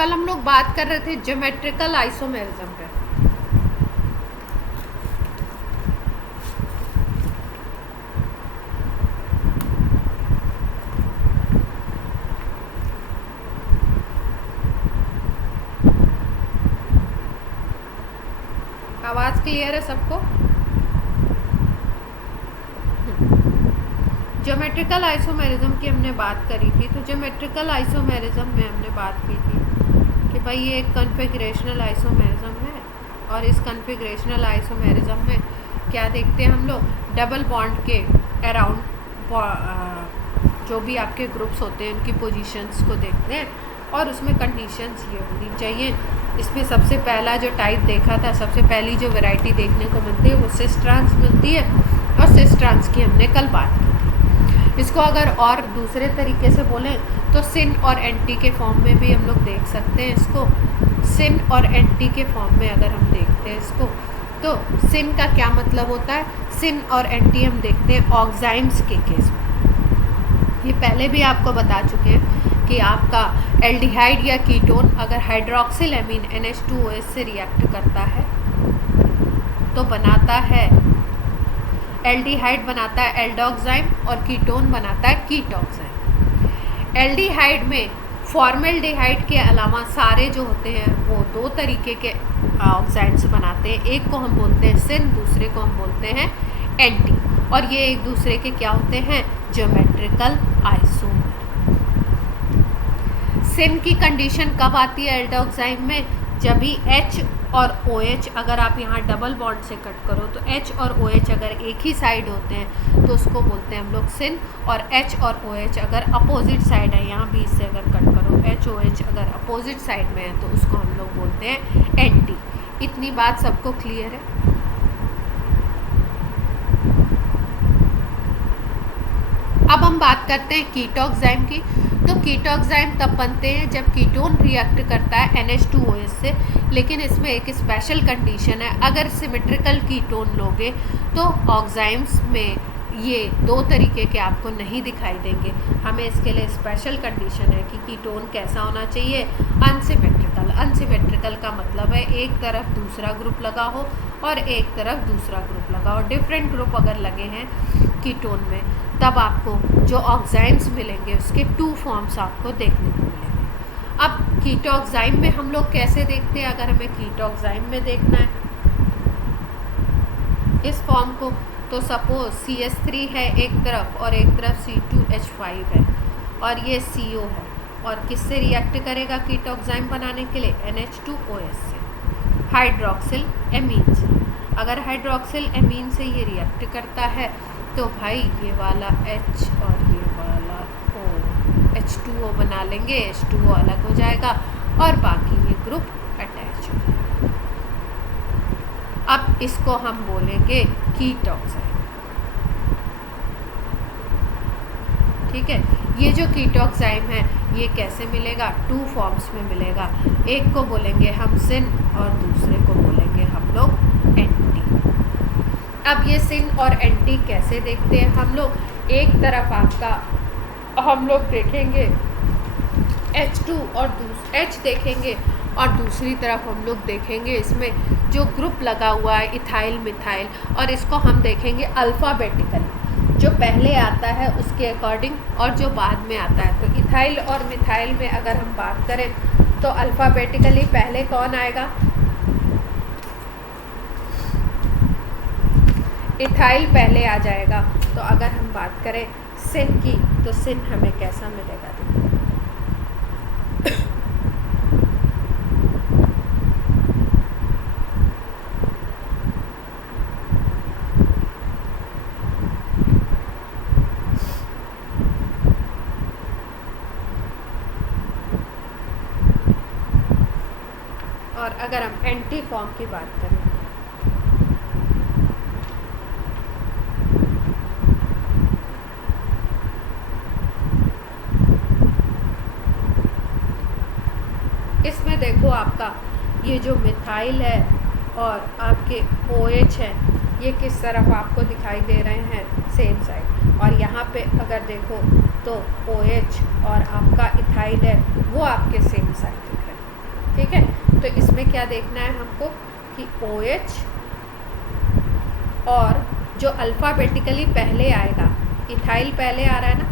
कल हम लोग बात कर रहे थे ज्योमेट्रिकल आइसोमेरिज्म पे। आवाज क्लियर है सबको? ज्योमेट्रिकल आइसोमेरिज्म की हमने बात करी थी। तो ज्योमेट्रिकल आइसोमेरिज्म में हमने बात की थी कि भाई ये एक कॉन्फ़िगरेशनल आइसोमेरिज्म है, और इस कॉन्फ़िगरेशनल आइसोमेरिज्म में क्या देखते हैं हम लोग, डबल बॉन्ड के अराउंड जो भी आपके ग्रुप्स होते हैं उनकी पोजीशंस को देखते हैं, और उसमें कंडीशंस ये होनी चाहिए। इसमें सबसे पहला जो टाइप देखा था, सबसे पहली जो वैरायटी देखने को मिलती है वो सिस ट्रांस मिलती है, और सिस ट्रांस की हमने कल बात की थी। इसको अगर और दूसरे तरीके से बोलें तो सिन और एंटी के फॉर्म में भी हम लोग देख सकते हैं इसको। सिन और एंटी के फॉर्म में अगर हम देखते हैं इसको, तो सिन का क्या मतलब होता है, सिन और एंटी हम देखते हैं ऑक्साइम्स के केस में। ये पहले भी आपको बता चुके हैं कि आपका एल्डिहाइड या कीटोन अगर हाइड्रोक्सिल एमीन NH2OH से रिएक्ट करता है तो बनाता है एल्डिहाइड, बनाता है एल्डोक्साइम, और कीटोन बनाता है कीटोक्साइम। एल्डिहाइड में फॉर्मेल्डिहाइड के अलावा सारे जो होते हैं वो दो तरीके के ऑक्साइड्स बनाते हैं। एक को हम बोलते हैं सिन, दूसरे को हम बोलते हैं एंटी, और ये एक दूसरे के क्या होते हैं, ज्योमेट्रिकल आइसोमर। सिन की कंडीशन कब आती है एल्डोक्साइम में, जब भी H और OH अगर आप यहाँ डबल बॉन्ड से कट करो तो H और OH अगर एक ही साइड होते हैं तो उसको बोलते हैं हम लोग सिन, और H और OH अगर अपोजिट साइड है, यहाँ बीच से अगर कट करो HOH अगर अपोजिट साइड में है तो उसको हम लोग बोलते हैं एंटी। इतनी बात सबको क्लियर है? अब हम बात करते हैं कीटोक्साइम की। तो कीटोक्साइम तब बनते हैं जब कीटोन रिएक्ट करता है NH2OH से, लेकिन इसमें एक स्पेशल कंडीशन है। अगर सिमेट्रिकल कीटोन लोगे तो ऑक्साइम्स में ये दो तरीके के आपको नहीं दिखाई देंगे। हमें इसके लिए स्पेशल कंडीशन है कि कीटोन कैसा होना चाहिए, अनसिमेट्रिकल। अनसिमेट्रिकल का मतलब है एक तरफ दूसरा ग्रुप लगा हो और एक तरफ दूसरा ग्रुप लगा हो। डिफरेंट ग्रुप अगर लगे हैं कीटोन में तब आपको जो ऑक्साइम्स मिलेंगे उसके 2 फॉर्म्स आपको देखने को मिलेंगे। अब कीटोक्साइम में हम लोग कैसे देखते हैं, अगर हमें कीटोक्साइम में देखना है इस फॉर्म को, तो सपोज CH3 है एक तरफ और एक तरफ C2H5 है और ये CO है, और किससे रिएक्ट करेगा कीटोक्साइम बनाने के लिए, NH2OH से, हाइड्रोक्सिल एमीन से। अगर हाइड्रोक्सिल एमीन से ये रिएक्ट करता है तो भाई ये वाला H और ये वाला O H2O बना लेंगे, H2O अलग हो जाएगा और बाकी ये ग्रुप अटैच हो जाएगा। अब इसको हम बोलेंगे कीटोक्साइम। ठीक है, ये जो कीटोक्साइम है ये कैसे मिलेगा, 2 फॉर्म्स में मिलेगा। एक को बोलेंगे हम सिन और दूसरे को बोलेंगे हम लोग एंटी। अब ये सिन और एंटी कैसे देखते हैं हम लोग, एक तरफ आपका हम लोग देखेंगे H2 और H देखेंगे, और दूसरी तरफ हम लोग देखेंगे इसमें जो ग्रुप लगा हुआ है इथाइल मिथाइल, और इसको हम देखेंगे अल्फ़ाबेटिकली, जो पहले आता है उसके अकॉर्डिंग और जो बाद में आता है। तो इथाइल और मिथाइल में अगर हम बात करें तो अल्फ़ाबेटिकली पहले कौन आएगा, इथाइल पहले आ जाएगा। तो अगर हम बात करें सिन की तो सिन हमें कैसा मिलेगा, और अगर हम एंटी फॉर्म की बात करें इसमें देखो आपका ये जो मिथाइल है और आपके OH है ये किस तरफ आपको दिखाई दे रहे हैं, सेम साइड, और यहाँ पे अगर देखो तो OH और आपका इथाइल है वो आपके सेम साइड दिख रहे हैं। ठीक है। तो इसमें क्या देखना है हमको कि OH और जो अल्फ़ाबेटिकली पहले आएगा, इथाइल पहले आ रहा है ना,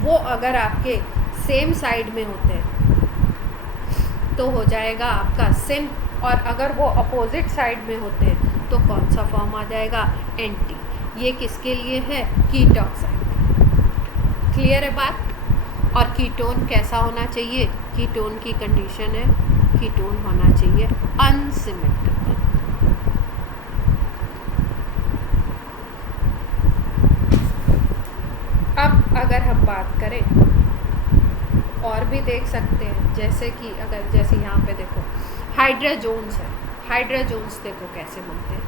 वो अगर आपके सेम साइड में होते हैं तो हो जाएगा आपका सिन, और अगर वो अपोजिट साइड में होते हैं तो कौन सा फॉर्म आ जाएगा, एंटी। ये किसके लिए है, कीटॉक्साइड। क्लियर है बात। और कीटोन कैसा होना चाहिए, कीटोन की कंडीशन है, कीटोन होना चाहिए अनसिमेट्रिकल। अब अगर हम बात करें और भी देख सकते हैं, जैसे कि अगर जैसे यहाँ पे देखो हाइड्रोजोन्स है, हाइड्रोजोन्स देखो कैसे बनते हैं।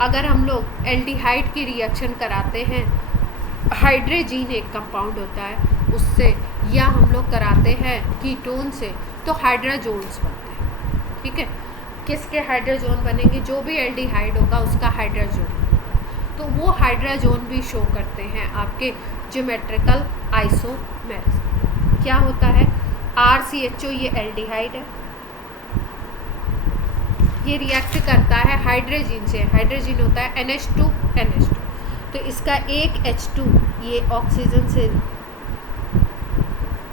अगर हम लोग एल्डिहाइड की रिएक्शन कराते हैं, हाइड्रोजीन एक कंपाउंड होता है उससे, या हम लोग कराते हैं कीटोन से, तो हाइड्रोजोन्स बनते हैं। ठीक है, किसके हाइड्रोजोन बनेंगे, जो भी एल्डिहाइड होगा उसका हाइड्रोजोन, तो वो हाइड्रोजोन भी शो करते हैं आपके ज्योमेट्रिकल आइसोमेरिज्म। क्या होता है, RCHO ये एल्डिहाइड है, ये रिएक्ट करता है हाइड्रोजीन से, हाइड्रोजीन होता है NH2 NH2, तो इसका एक H2 ये ऑक्सीजन से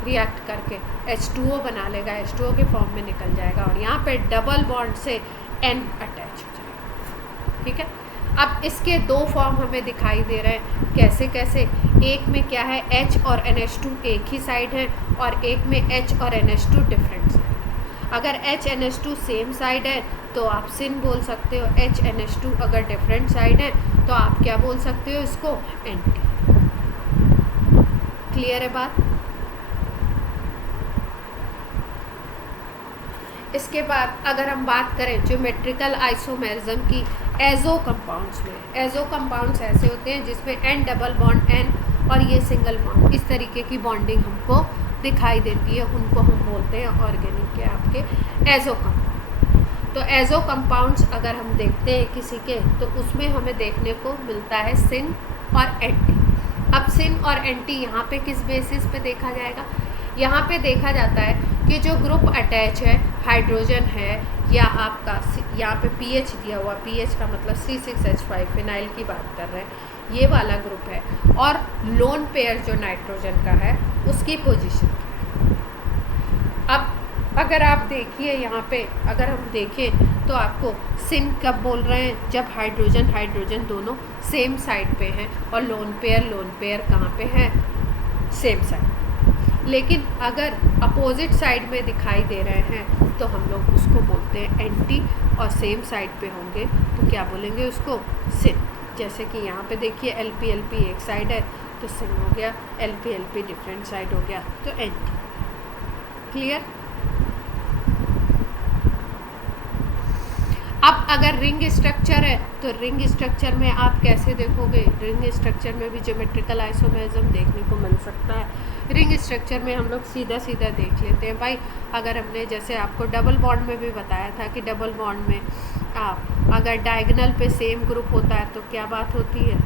रिएक्ट करके H2O बना लेगा, H2O के फॉर्म में निकल जाएगा, और यहाँ पे डबल बॉन्ड से N अटैच हो जाएगा। ठीक है, अब इसके दो फॉर्म हमें दिखाई दे रहे हैं, कैसे कैसे, एक में क्या है H और NH2 एक ही साइड है, और एक में H और NH2 डिफरेंट साइड है। अगर H NH2 सेम साइड है तो आप सिन बोल सकते हो, H NH2 अगर डिफरेंट साइड है तो आप क्या बोल सकते हो, इसको एंटी। क्लियर है बात। इसके बाद अगर हम बात करें ज्योमेट्रिकल आइसोमेरिज्म की एजो कंपाउंड्स में, एजो कंपाउंड्स ऐसे होते हैं जिसमें N डबल बॉन्ड N और ये सिंगल बॉन्ड, इस तरीके की बॉन्डिंग हमको दिखाई देती है, उनको हम बोलते हैं ऑर्गेनिक के आपके एजो कंपाउंड। तो एजो कंपाउंड्स अगर हम देखते हैं किसी के, तो उसमें हमें देखने को मिलता है सिन और एंटी। अब सिन और एंटी यहाँ पे किस बेसिस पे देखा जाएगा, यहाँ पे देखा जाता है कि जो ग्रुप अटैच है, हाइड्रोजन है, या आपका यहाँ पे pH दिया हुआ, pH का मतलब C6H5 फिनाइल की बात कर रहे हैं, ये वाला ग्रुप है, और लोन पेयर जो नाइट्रोजन का है उसकी पोजीशन क्या है। अब अगर आप देखिए यहाँ पे, अगर हम देखें तो आपको सिन कब बोल रहे हैं, जब हाइड्रोजन हाइड्रोजन दोनों सेम साइड पे हैं, और लोन पेयर कहाँ पे है, सेम साइड। लेकिन अगर अपोजिट साइड में दिखाई दे रहे हैं तो हम लोग उसको बोलते हैं एंटी, और सेम साइड पे होंगे तो क्या बोलेंगे उसको, सिन। जैसे कि यहाँ पे देखिए LP एक साइड है तो सिन हो गया, LP डिफरेंट साइड हो गया तो एंटी। क्लियर। अब अगर रिंग स्ट्रक्चर है तो रिंग स्ट्रक्चर में आप कैसे देखोगे, रिंग स्ट्रक्चर में भी ज्योमेट्रिकल आइसोमेरिज्म देखने को मिल सकता है। रिंग स्ट्रक्चर में हम लोग सीधा सीधा देख लेते हैं भाई। अगर हमने जैसे आपको डबल बॉन्ड में भी बताया था कि डबल बॉन्ड में आप अगर डायगोनल पे सेम ग्रुप होता है तो क्या बात होती है,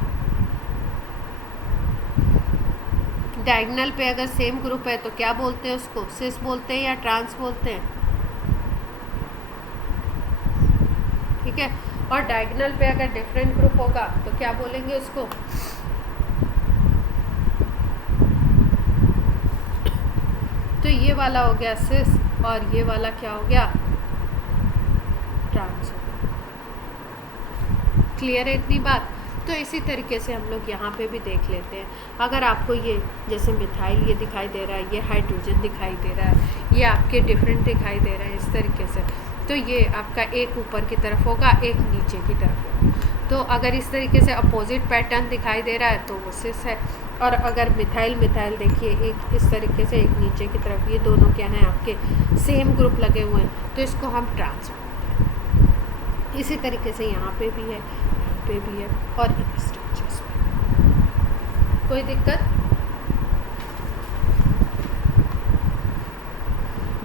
डायगोनल पे अगर सेम ग्रुप है तो क्या बोलते हैं उसको, सिस बोलते हैं या ट्रांस बोलते हैं। ठीक है, और डायगोनल पे अगर डिफरेंट ग्रुप होगा तो क्या बोलेंगे उसको, तो ये वाला हो गया सिस, और ये वाला क्या हो गया, ट्रांस। क्लियर है इतनी बात। तो इसी तरीके से हम लोग यहाँ पे भी देख लेते हैं। अगर आपको ये जैसे मिथाइल ये दिखाई दे रहा है, ये हाइड्रोजन दिखाई दे रहा है, ये आपके डिफरेंट दिखाई दे रहे हैं इस तरीके से, तो ये आपका एक ऊपर की तरफ होगा, एक नीचे की तरफ होगा। तो अगर इस तरीके से अपोजिट पैटर्न दिखाई दे रहा है तो वो सिस है, और अगर मिथाइल देखिए एक इस तरीके से एक नीचे की तरफ, ये दोनों क्या हैं आपके सेम ग्रुप लगे हुए हैं तो इसको हम ट्रांस बोलते हैं। इसी तरीके से यहाँ पे भी है, यहाँ पे भी है, और इन स्ट्रक्चर्स में कोई दिक्कत।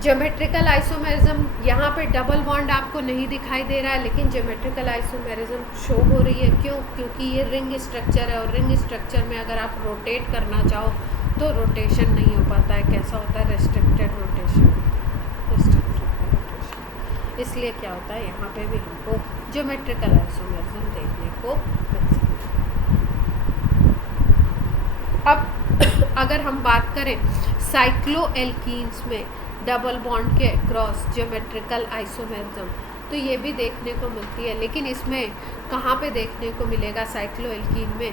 ज्योमेट्रिकल आइसोमेरिज्म, यहाँ पे डबल बॉन्ड आपको नहीं दिखाई दे रहा है, लेकिन ज्योमेट्रिकल आइसोमेरिज्म शो हो रही है। क्यों? क्योंकि ये रिंग स्ट्रक्चर है, और रिंग स्ट्रक्चर में अगर आप रोटेट करना चाहो तो रोटेशन नहीं हो पाता है। कैसा होता है? Restricted rotation. इसलिए क्या होता है, यहाँ पे भी हमको ज्योमेट्रिकल आइसोमेरिज्म देखने को मिल सकता है। अब अगर हम बात करें साइक्लोएल्कीन्स में डबल बॉन्ड के क्रॉस ज्योमेट्रिकल आइसोमेरिज्म, तो ये भी देखने को मिलती है, लेकिन इसमें कहाँ पे देखने को मिलेगा? साइक्लोएल्कीन में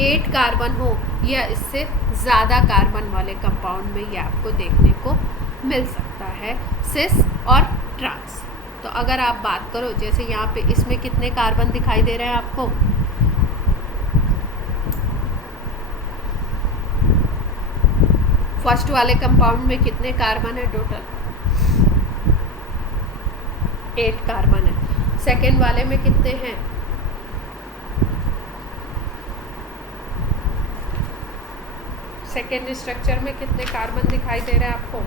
8 कार्बन हो या इससे ज़्यादा कार्बन वाले कंपाउंड में ये आपको देखने को मिल सकता है, सिस और ट्रांस। तो अगर आप बात करो, जैसे यहाँ पे इसमें कितने कार्बन दिखाई दे रहे हैं आपको? फर्स्ट वाले कंपाउंड में कितने कार्बन है टोटल? 8 कार्बन है। सेकेंड वाले में कितने हैं? सेकेंड स्ट्रक्चर में कितने कार्बन दिखाई दे रहे हैं आपको?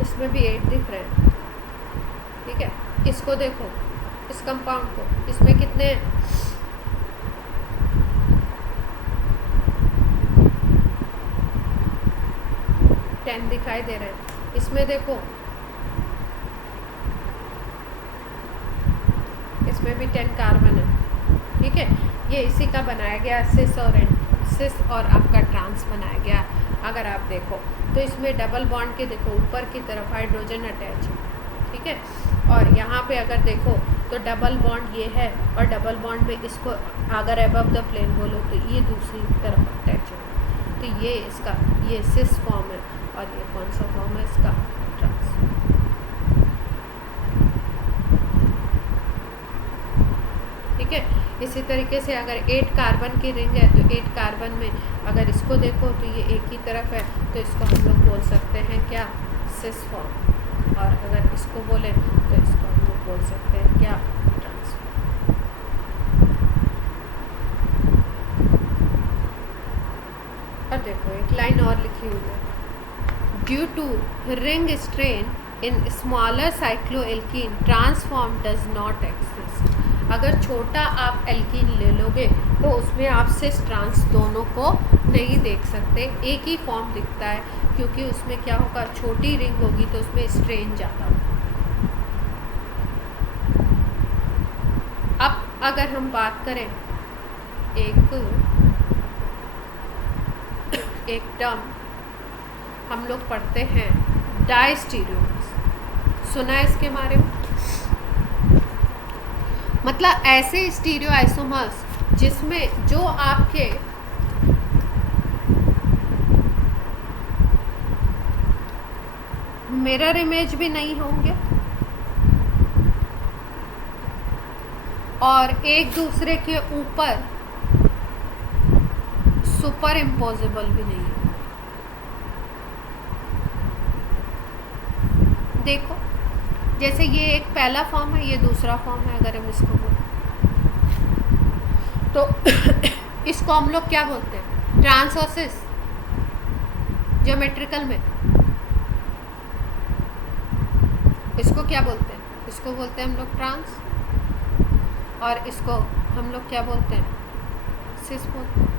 इसमें भी 8 दिख रहे हैं, ठीक है। इसको देखो, इस कंपाउंड को, इसमें कितने? 10 दिखाई दे रहे हैं। इसमें देखो, इसमें भी 10 कार्बन है, ठीक है। ये इसी का बनाया गया सिस और आपका ट्रांस बनाया गया। अगर आप देखो तो इसमें डबल बॉन्ड के देखो ऊपर की तरफ हाइड्रोजन अटैच है, ठीक है। और यहाँ पे अगर देखो तो डबल बॉन्ड ये है, और डबल बॉन्ड में इसको अगर अबव द प्लेन बोलो तो ये दूसरी तरफ अटैच है। तो ये इसका ये सिस फॉर्म है, और ये कौन सा फॉर्म है इसका? ट्रांस। ठीक है। इसी तरीके से अगर 8 कार्बन की रिंग है, तो 8 कार्बन में अगर इसको देखो तो ये एक ही तरफ है, तो इसको हम लोग बोल सकते हैं क्या? Cis form. और अगर इसको बोले तो इसको हम लोग बोल सकते हैं क्या? ट्रांस। और देखो एक लाइन और लिखी हुई है, due to ring strain in smaller cycloalkene transform does not exist. अगर छोटा आप एल्कीन ले लोगे तो उसमें आप सिस ट्रांस दोनों को नहीं देख सकते, एक ही फॉर्म दिखता है, क्योंकि उसमें क्या होगा? छोटी रिंग होगी तो उसमें स्ट्रेन ज़्यादा होगा। अब अगर हम बात करें एक टर्म हम लोग पढ़ते हैं डायस्टीरियोमर्स, सुना है इसके बारे में? मतलब ऐसे स्टीरियो आइसोमर्स जिसमें जो आपके मिरर इमेज भी नहीं होंगे और एक दूसरे के ऊपर सुपर इम्पोजेबल भी नहीं है। देखो जैसे ये एक पहला फॉर्म है, ये दूसरा फॉर्म है, अगर हम इसको बोलें तो इसको हम लोग क्या बोलते हैं? ट्रांस और सिस। ज्योमेट्रिकल में इसको क्या बोलते हैं? इसको बोलते हैं हम लोग ट्रांस, और इसको हम लोग क्या बोलते हैं? सिस बोलते हैं।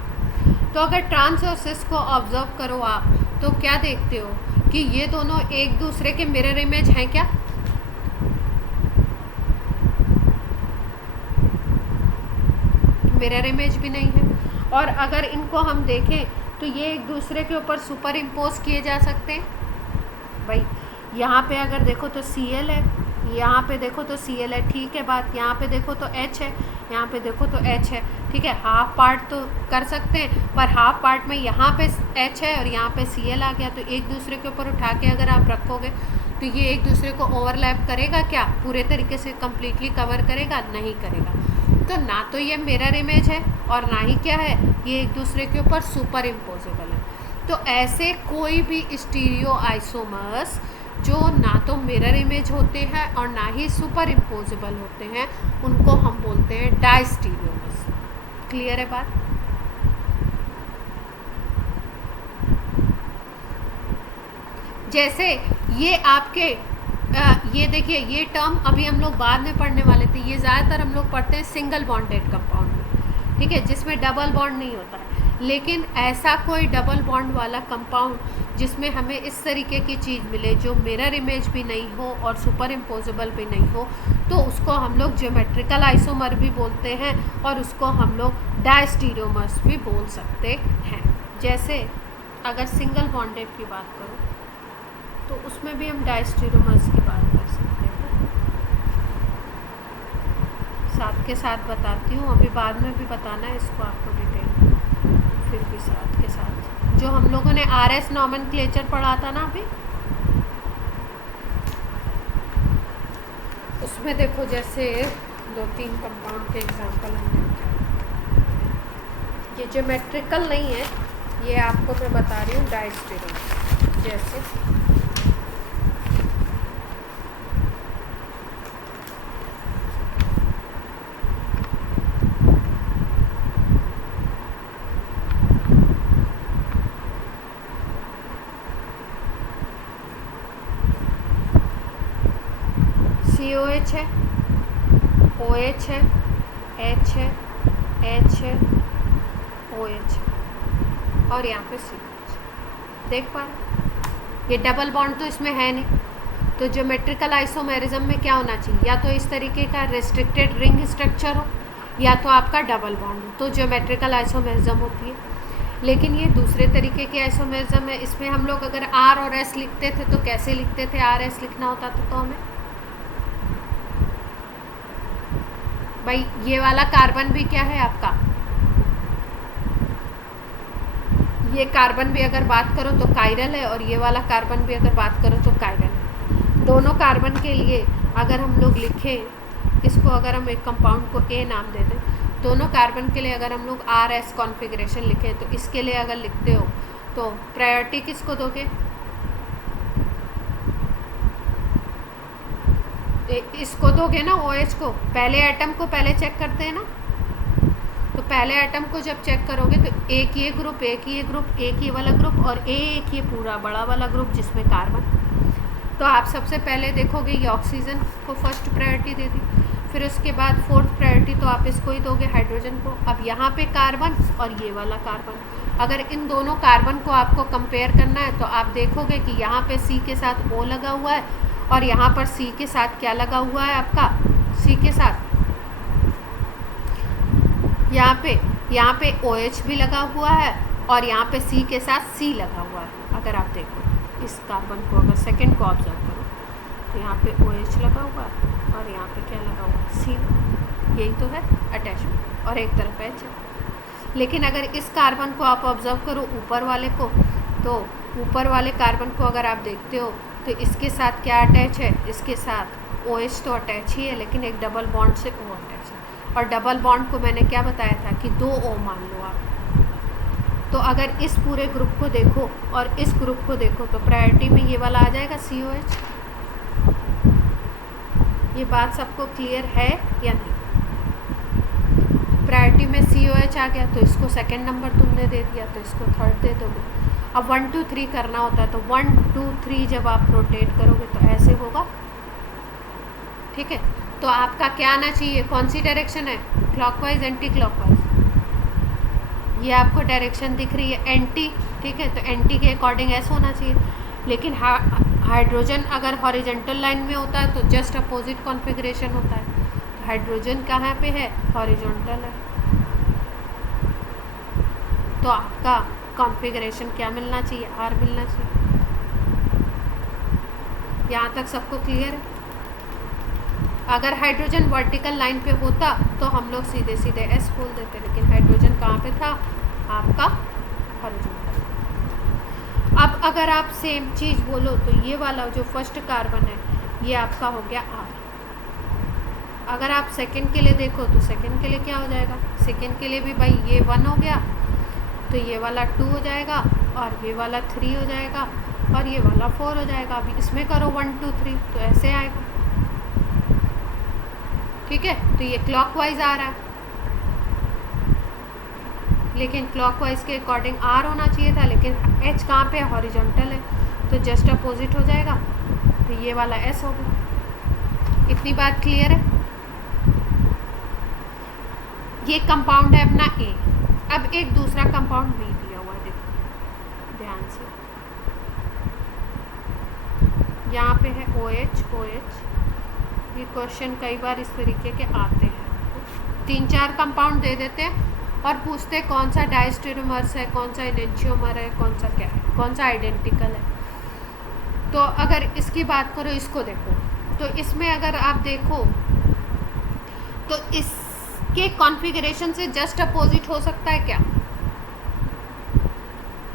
तो अगर ट्रांस और सिस को ऑब्जर्व करो आप, तो क्या देखते हो कि ये दोनों एक दूसरे के मिरर इमेज हैं क्या? मिरर इमेज भी नहीं है। और अगर इनको हम देखें तो ये एक दूसरे के ऊपर सुपर इम्पोज किए जा सकते हैं। भाई यहाँ पे अगर देखो तो Cl है, यहाँ पे देखो तो Cl है, ठीक है बात। यहाँ पे देखो तो H है, यहाँ पे देखो तो H है, ठीक है। हाफ पार्ट तो कर सकते हैं, पर हाफ पार्ट में यहाँ पे H है और यहाँ पे Cl आ गया, तो एक दूसरे के ऊपर उठा के अगर आप रखोगे तो ये एक दूसरे को ओवरलैप करेगा क्या? पूरे तरीके से कम्प्लीटली कवर करेगा? नहीं करेगा। तो ना तो ये मिरर इमेज है और ना ही क्या है, ये एक दूसरे के ऊपर सुपर इम्पोजेबल है। तो ऐसे कोई भी स्टीरियो आइसोमर्स जो ना तो मिरर इमेज होते हैं और ना ही सुपर इम्पोजेबल होते हैं, उनको हम बोलते हैं डायस्टीरियोमर्स। क्लियर है बात? जैसे ये आपके ये देखिए, ये टर्म अभी हम लोग बाद में पढ़ने वाले थे। ये ज़्यादातर हम लोग पढ़ते हैं सिंगल बॉन्डेड कंपाउंड में, ठीक है, जिसमें डबल बॉन्ड नहीं होता है। लेकिन ऐसा कोई डबल बॉन्ड वाला कंपाउंड जिसमें हमें इस तरीके की चीज़ मिले, जो मिरर इमेज भी नहीं हो और सुपर इम्पोजेबल भी नहीं हो, तो उसको हम लोग ज्योमेट्रिकल आइसोमर भी बोलते हैं और उसको हम लोग डायस्टीरियोमर्स भी बोल सकते हैं। जैसे अगर सिंगल बॉन्डेड की बात करूँ तो उसमें भी हम डायस्टीरियोमर्स की बात कर सकते हैं। साथ के साथ बताती हूँ, अभी बाद में भी बताना है इसको आपको डिटेल, फिर भी साथ के साथ जो हम लोगों ने RS नॉमेनक्लेचर पढ़ा था ना अभी, उसमें देखो जैसे 2-3 कंपाउंड के एग्जांपल हमने ये ज्योमेट्रिकल नहीं है, ये आपको मैं बता रही हूँ डायस्टीरियोमर। जैसे COH है, OH है, H है, H है, OH है और यहाँ पे COH। देख पा रहे? ये डबल बॉन्ड तो इसमें है नहीं, तो ज्योमेट्रिकल आइसोमेरिज्म में क्या होना चाहिए, या तो इस तरीके का रेस्ट्रिक्टेड रिंग स्ट्रक्चर हो या तो आपका डबल बॉन्ड हो, तो ज्योमेट्रिकल आइसोमेरिज्म होती है। लेकिन ये दूसरे तरीके की आइसोमेरिज्म है, इसमें हम लोग अगर R और S लिखते थे तो कैसे लिखते थे? RS लिखना होता था तो हमें भाई ये वाला कार्बन भी क्या है आपका, ये कार्बन भी अगर बात करो तो कायरल है और ये वाला कार्बन भी अगर बात करो तो कायरल है। दोनों कार्बन के लिए अगर हम लोग लिखें इसको, अगर हम एक कंपाउंड को A नाम दे दें, दोनों कार्बन के लिए अगर हम लोग RS कॉन्फ़िगरेशन लिखें तो इसके लिए अगर लिखते हो तो प्रायोरिटी किसको दोगे? इसको दोगे ना, OH को। पहले एटम को पहले चेक करते हैं ना, तो पहले एटम को जब चेक करोगे तो एक ये ग्रुप, एक ये ग्रुप, एक ये वाला ग्रुप और एक ये पूरा बड़ा वाला ग्रुप जिसमें कार्बन। तो आप सबसे पहले देखोगे ये ऑक्सीजन को फर्स्ट प्रायोरिटी दे दी, फिर उसके बाद फोर्थ प्रायोरिटी तो आप इसको ही दोगे, हाइड्रोजन को। अब यहाँ पे कार्बन और ये वाला कार्बन, अगर इन दोनों कार्बन को आपको कंपेयर करना है तो आप देखोगे कि यहाँ पे C के साथ O लगा हुआ है और यहाँ पर C के साथ क्या लगा हुआ है आपका, C के साथ यहाँ पे OH भी लगा हुआ है और यहाँ पे C के साथ C लगा हुआ है। अगर आप देखो इस कार्बन को, अगर सेकंड को ऑब्जर्व करो तो यहाँ पे OH लगा हुआ है और यहाँ पे क्या लगा हुआ है, C। यही तो है अटैचमेंट, और एक तरफ H है। लेकिन अगर इस कार्बन को आप ऑब्जर्व करो ऊपर वाले को, तो ऊपर वाले कार्बन को अगर आप देखते हो तो इसके साथ क्या अटैच है, इसके साथ OH तो अटैच ही है लेकिन एक डबल बॉन्ड से O अटैच है। और डबल बॉन्ड को मैंने क्या बताया था कि 2 O मान लो आप। तो अगर इस पूरे ग्रुप को देखो और इस ग्रुप को देखो तो प्रायोरिटी में ये वाला आ जाएगा COH। ये बात सबको क्लियर है या नहीं? प्रायोरिटी में COH आ गया तो इसको सेकंड नंबर तुमने दे दिया तो इसको थर्ड दे दोगे। अब 1 2 3 करना होता है तो 1 2 3 जब आप रोटेट करोगे तो ऐसे होगा, ठीक है। तो आपका क्या आना चाहिए, कौन सी डायरेक्शन है, क्लॉकवाइज एंटी क्लॉकवाइज? ये आपको डायरेक्शन दिख रही है एंटी, ठीक है, तो एंटी के अकॉर्डिंग ऐसा होना चाहिए। लेकिन हाइड्रोजन अगर हॉरिजॉन्टल लाइन में होता है तो जस्ट अपोजिट कॉन्फ़िगरेशन होता है। तो हाइड्रोजन कहाँ पे है, हॉरिजॉन्टल है। तो आपका कॉन्फ़िगरेशन क्या मिलना चाहिए, R मिलना चाहिए। यहाँ तक सबको क्लियर है? अगर हाइड्रोजन वर्टिकल लाइन पे होता तो हम लोग सीधे सीधे S बोल देते, लेकिन हाइड्रोजन कहाँ पे था आपका, हॉरिजॉन्टल। अब अगर आप सेम चीज़ बोलो तो ये वाला जो फर्स्ट कार्बन है ये आपका हो गया R। अगर आप सेकंड के लिए देखो तो सेकंड के लिए क्या हो जाएगा, सेकंड के लिए भी भाई ये 1 हो गया तो ये वाला 2 हो जाएगा और ये वाला 3 हो जाएगा और ये वाला 4 हो जाएगा। अभी इसमें करो 1 2 3 तो ऐसे आएगा। ठीक है, तो ये क्लॉकवाइज आ रहा है, लेकिन क्लॉकवाइज के अकॉर्डिंग आर होना चाहिए था, लेकिन एच कहाँ पे है, हॉरिजॉन्टल है, तो जस्ट अपोजिट हो जाएगा, तो ये वाला एस होगा। इतनी बात क्लियर है। ये कंपाउंड है अपना ए। अब एक दूसरा कंपाउंड बी दिया हुआ है, देखो ध्यान से, यहाँ पे है OH OH। ये क्वेश्चन कई बार इस तरीके के आते हैं, 3-4 कंपाउंड दे देते हैं और पूछते हैं कौन सा डायस्टेरोमर्स है, कौन सा एनेंशियोमर है, कौन सा क्या है, कौन सा आइडेंटिकल है। तो अगर इसकी बात करो, इसको देखो, तो इसमें अगर आप देखो तो इसके कॉन्फ़िगरेशन से जस्ट अपोजिट हो सकता है क्या?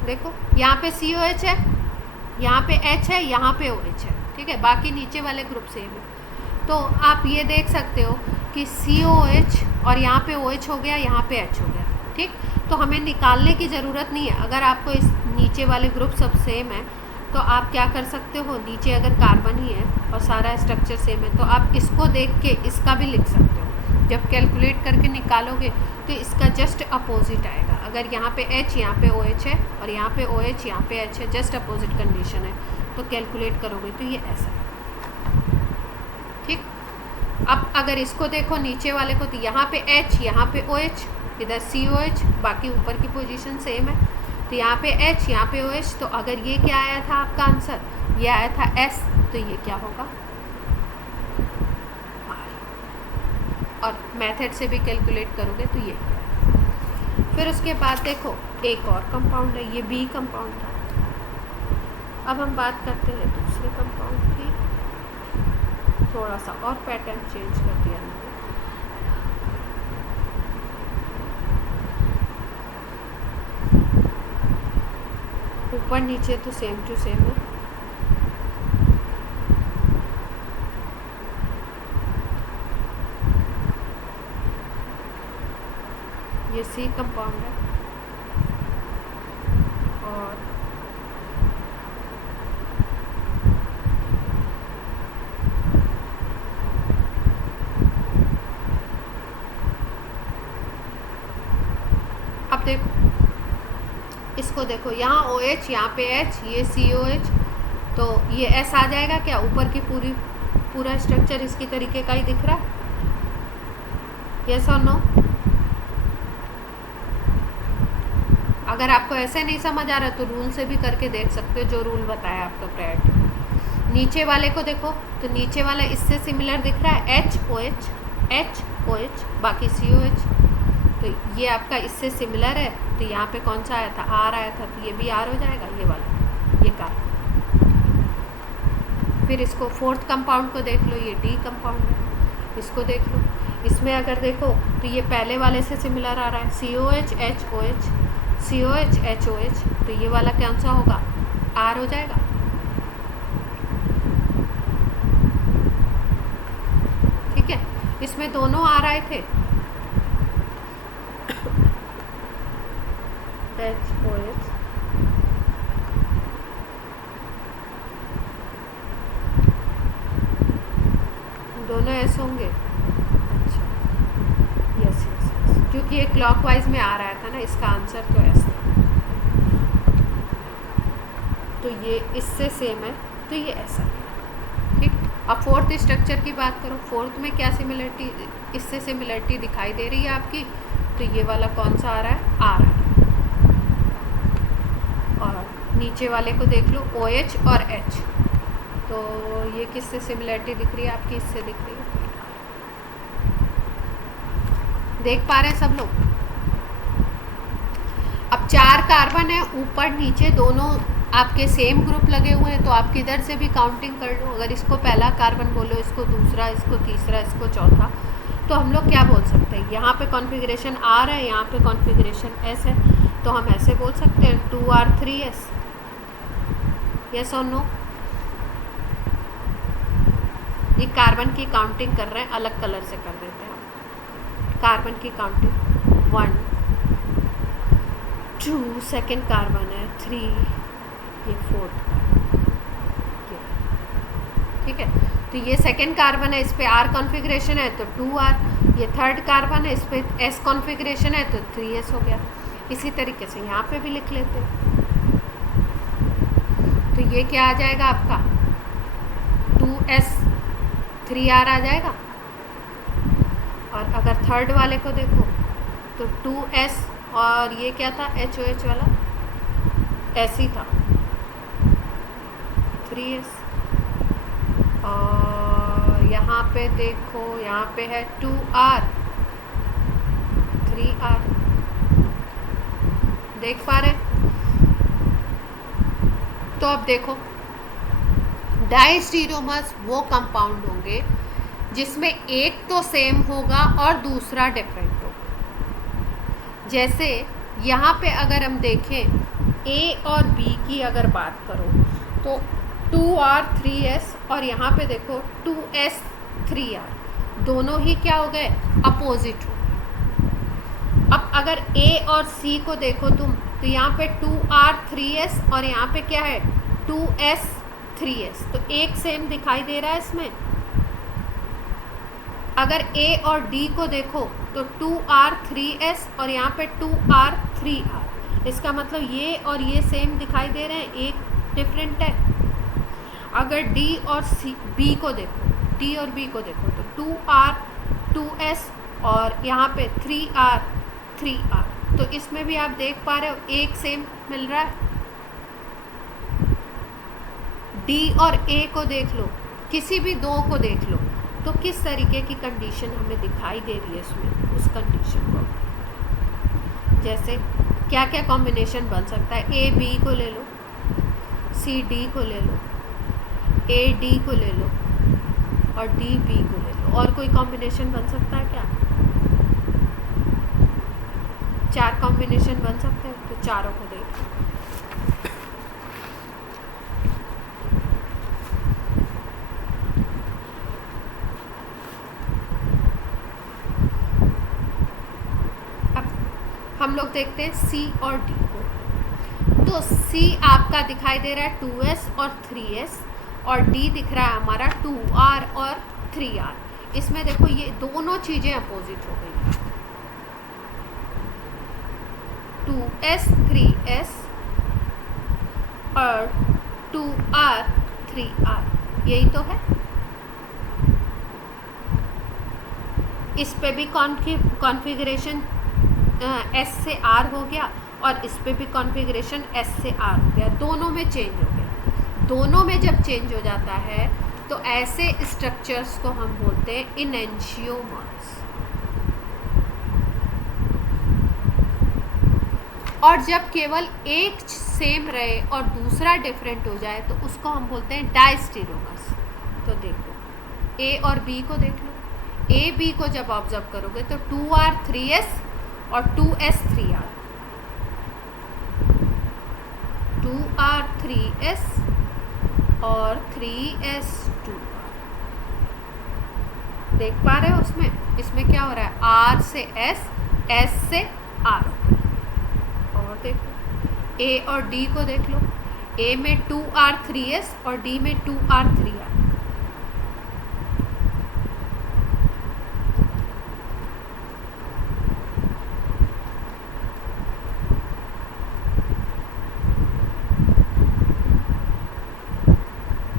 देखो यहाँ पे COH है, यहाँ पे H है, यहाँ पे OH है, ठीक है, बाकी नीचे वाले ग्रुप सेम है। तो आप ये देख सकते हो कि COH और यहाँ पे OH हो गया, यहाँ पे H हो गया, ठीक। तो हमें निकालने की ज़रूरत नहीं है। अगर आपको इस नीचे वाले ग्रुप सब सेम है तो आप क्या कर सकते हो, नीचे अगर कार्बन ही है और सारा स्ट्रक्चर सेम है तो आप इसको देख के इसका भी लिख सकते हो। जब कैलकुलेट करके निकालोगे तो इसका जस्ट अपोजिट आएगा। अगर यहाँ पे H, यहाँ पे OH है और यहाँ पे OH, यहाँ पे H है, जस्ट अपोजिट कंडीशन है, तो कैलकुलेट करोगे तो ये ऐसा है, ठीक। अब अगर इसको देखो नीचे वाले को, तो यहाँ पे H, यहाँ पे OH, इधर COH, बाकी ऊपर की पोजीशन सेम है, तो यहाँ पे H, यहाँ पे OH। तो अगर ये क्या आया था आपका आंसर, ये आया था S, तो ये क्या होगा R। और मेथड से भी कैलकुलेट करोगे तो ये। फिर उसके बाद देखो एक और कंपाउंड है, ये B कंपाउंड था। अब हम बात करते हैं दूसरे कंपाउंड की। थोड़ा सा और पैटर्न चेंज कर दिया मैंने। ऊपर नीचे तो सेम टू सेम है। ये C कंपाउंड है और अब देखो इसको देखो, यहाँ OH, यहाँ पे H, ये COH, तो ये S आ जाएगा क्या? ऊपर की पूरा स्ट्रक्चर इसकी तरीके का ही दिख रहा है, यस और नो? अगर आपको ऐसे नहीं समझ आ रहा तो रूल से भी करके देख सकते हो, जो रूल बताया आपका प्रायोरिटी। नीचे वाले को देखो, तो नीचे वाला इससे सिमिलर दिख रहा है, H OH H OH, बाकी COH, तो ये आपका इससे सिमिलर है, तो यहाँ पे कौन सा आया था, R आया था, तो ये भी R हो जाएगा, ये वाला, ये का। फिर इसको फोर्थ कंपाउंड को देख लो, ये D कंपाउंड है, इसको देख लो। इसमें अगर देखो तो ये पहले वाले से सिमिलर आ रहा है, COH H OH COH H OH, तो ये वाला कौन सा होगा, R हो जाएगा। ठीक है, इसमें दोनों R आए थे, H OH, दोनों S होंगे। अच्छा, यस यस यस, क्योंकि ये क्लॉकवाइज में आ रहा था ना, इसका आंसर तो S था, तो ये इससे सेम है, तो ये ऐसा है, ठीक। अब फोर्थ स्ट्रक्चर की बात करो, फोर्थ में क्या सिमिलरिटी, इससे सिमिलरिटी दिखाई दे रही है आपकी, तो ये वाला कौन सा आ रहा है, आ रहा है। और नीचे वाले को देख लो, OH और H, तो ये किससे सिमिलरिटी दिख रही है आपकी, इससे दिख रही है। देख पा रहे हैं सब लोग? अब 4 कार्बन है, ऊपर नीचे दोनों आपके सेम ग्रुप लगे हुए हैं, तो आप किधर से भी काउंटिंग कर लो। अगर इसको पहला कार्बन बोलो, इसको दूसरा, इसको तीसरा, इसको चौथा, तो हम लोग क्या बोल सकते हैं, यहाँ पे कॉन्फ़िगरेशन R है, यहाँ पे कॉन्फ़िगरेशन S है, तो हम ऐसे बोल सकते हैं 2R3S, यस और नो? ये कार्बन की काउंटिंग कर रहे हैं, अलग कलर से कर देते हैं कार्बन की काउंटिंग। 1 2 सेकेंड कार्बन है, 3, ये 4th कार्बन, ठीक है। तो ये सेकेंड कार्बन है, इस पे R कॉन्फ़िगरेशन है तो 2R, ये थर्ड कार्बन है, इस पे S कॉन्फ़िगरेशन है तो 3S हो गया। इसी तरीके से यहाँ पे भी लिख लेते हैं। तो ये क्या आ जाएगा आपका 2S 3R आ जाएगा। और अगर थर्ड वाले को देखो तो 2S और ये क्या था HOH वाला, S ही था, 3S। और यहाँ पे देखो, यहाँ पे है 2R 3R, देख पा रहे? तो अब देखो डाइस्टीरियोमर्स वो कंपाउंड होंगे जिसमें एक तो सेम होगा और दूसरा डिफरेंट होगा। जैसे यहाँ पे अगर हम देखें A और B की अगर बात करो तो 2R 3S और यहाँ पे देखो 2S 3R, दोनों ही क्या हो गए, अपोजिट हो गए। अब अगर A और C को देखो तुम तो यहाँ पे 2R 3S और यहाँ पे क्या है 2S 3S, तो एक सेम दिखाई दे रहा है इसमें। अगर A और D को देखो तो 2R 3S और यहाँ पे 2R 3R, इसका मतलब ये और ये सेम दिखाई दे रहे हैं, एक डिफरेंट है। अगर D और B को देखो, D और B को देखो तो 2R 2S और यहाँ पे 3R 3R, तो इसमें भी आप देख पा रहे हो एक सेम मिल रहा है। D और A को देख लो, किसी भी दो को देख लो, तो किस तरीके की कंडीशन हमें दिखाई दे रही है इसमें, उस कंडीशन को। जैसे क्या क्या कॉम्बिनेशन बन सकता है, A B को ले लो, C D को ले लो, A D को ले लो और D B को ले लो। और कोई कॉम्बिनेशन बन सकता है क्या? 4 कॉम्बिनेशन बन सकते हैं, तो चारों को देख लो। हम लोग देखते हैं C और D को। तो C आपका दिखाई दे रहा है 2S और 3S और D दिख रहा है हमारा 2R और 3R। इसमें देखो ये दोनों चीज़ें अपोजिट हो गई, 2S 3S और 2R 3R, यही तो है। इस पे भी कॉन्फ़िगरेशन S से R हो गया और इस पे भी कॉन्फ़िगरेशन S से R हो गया, दोनों में चेंज हो गया। दोनों में जब चेंज हो जाता है तो ऐसे स्ट्रक्चर्स को हम बोलते हैं इनेंशियोमर्स। और जब केवल एक सेम रहे और दूसरा डिफरेंट हो जाए तो उसको हम बोलते हैं डाइस्टीरियोमर्स। तो देखो A और B को देख लो, A B को जब ऑब्जर्व करोगे तो 2R 3S और 2S 3R, 2R 3S और 3S 2R, देख पा रहे हो उसमें। इसमें क्या हो रहा है, R से S, S से R। और देखो A और D को देख लो, A में 2R 3S और D में 2R 3R।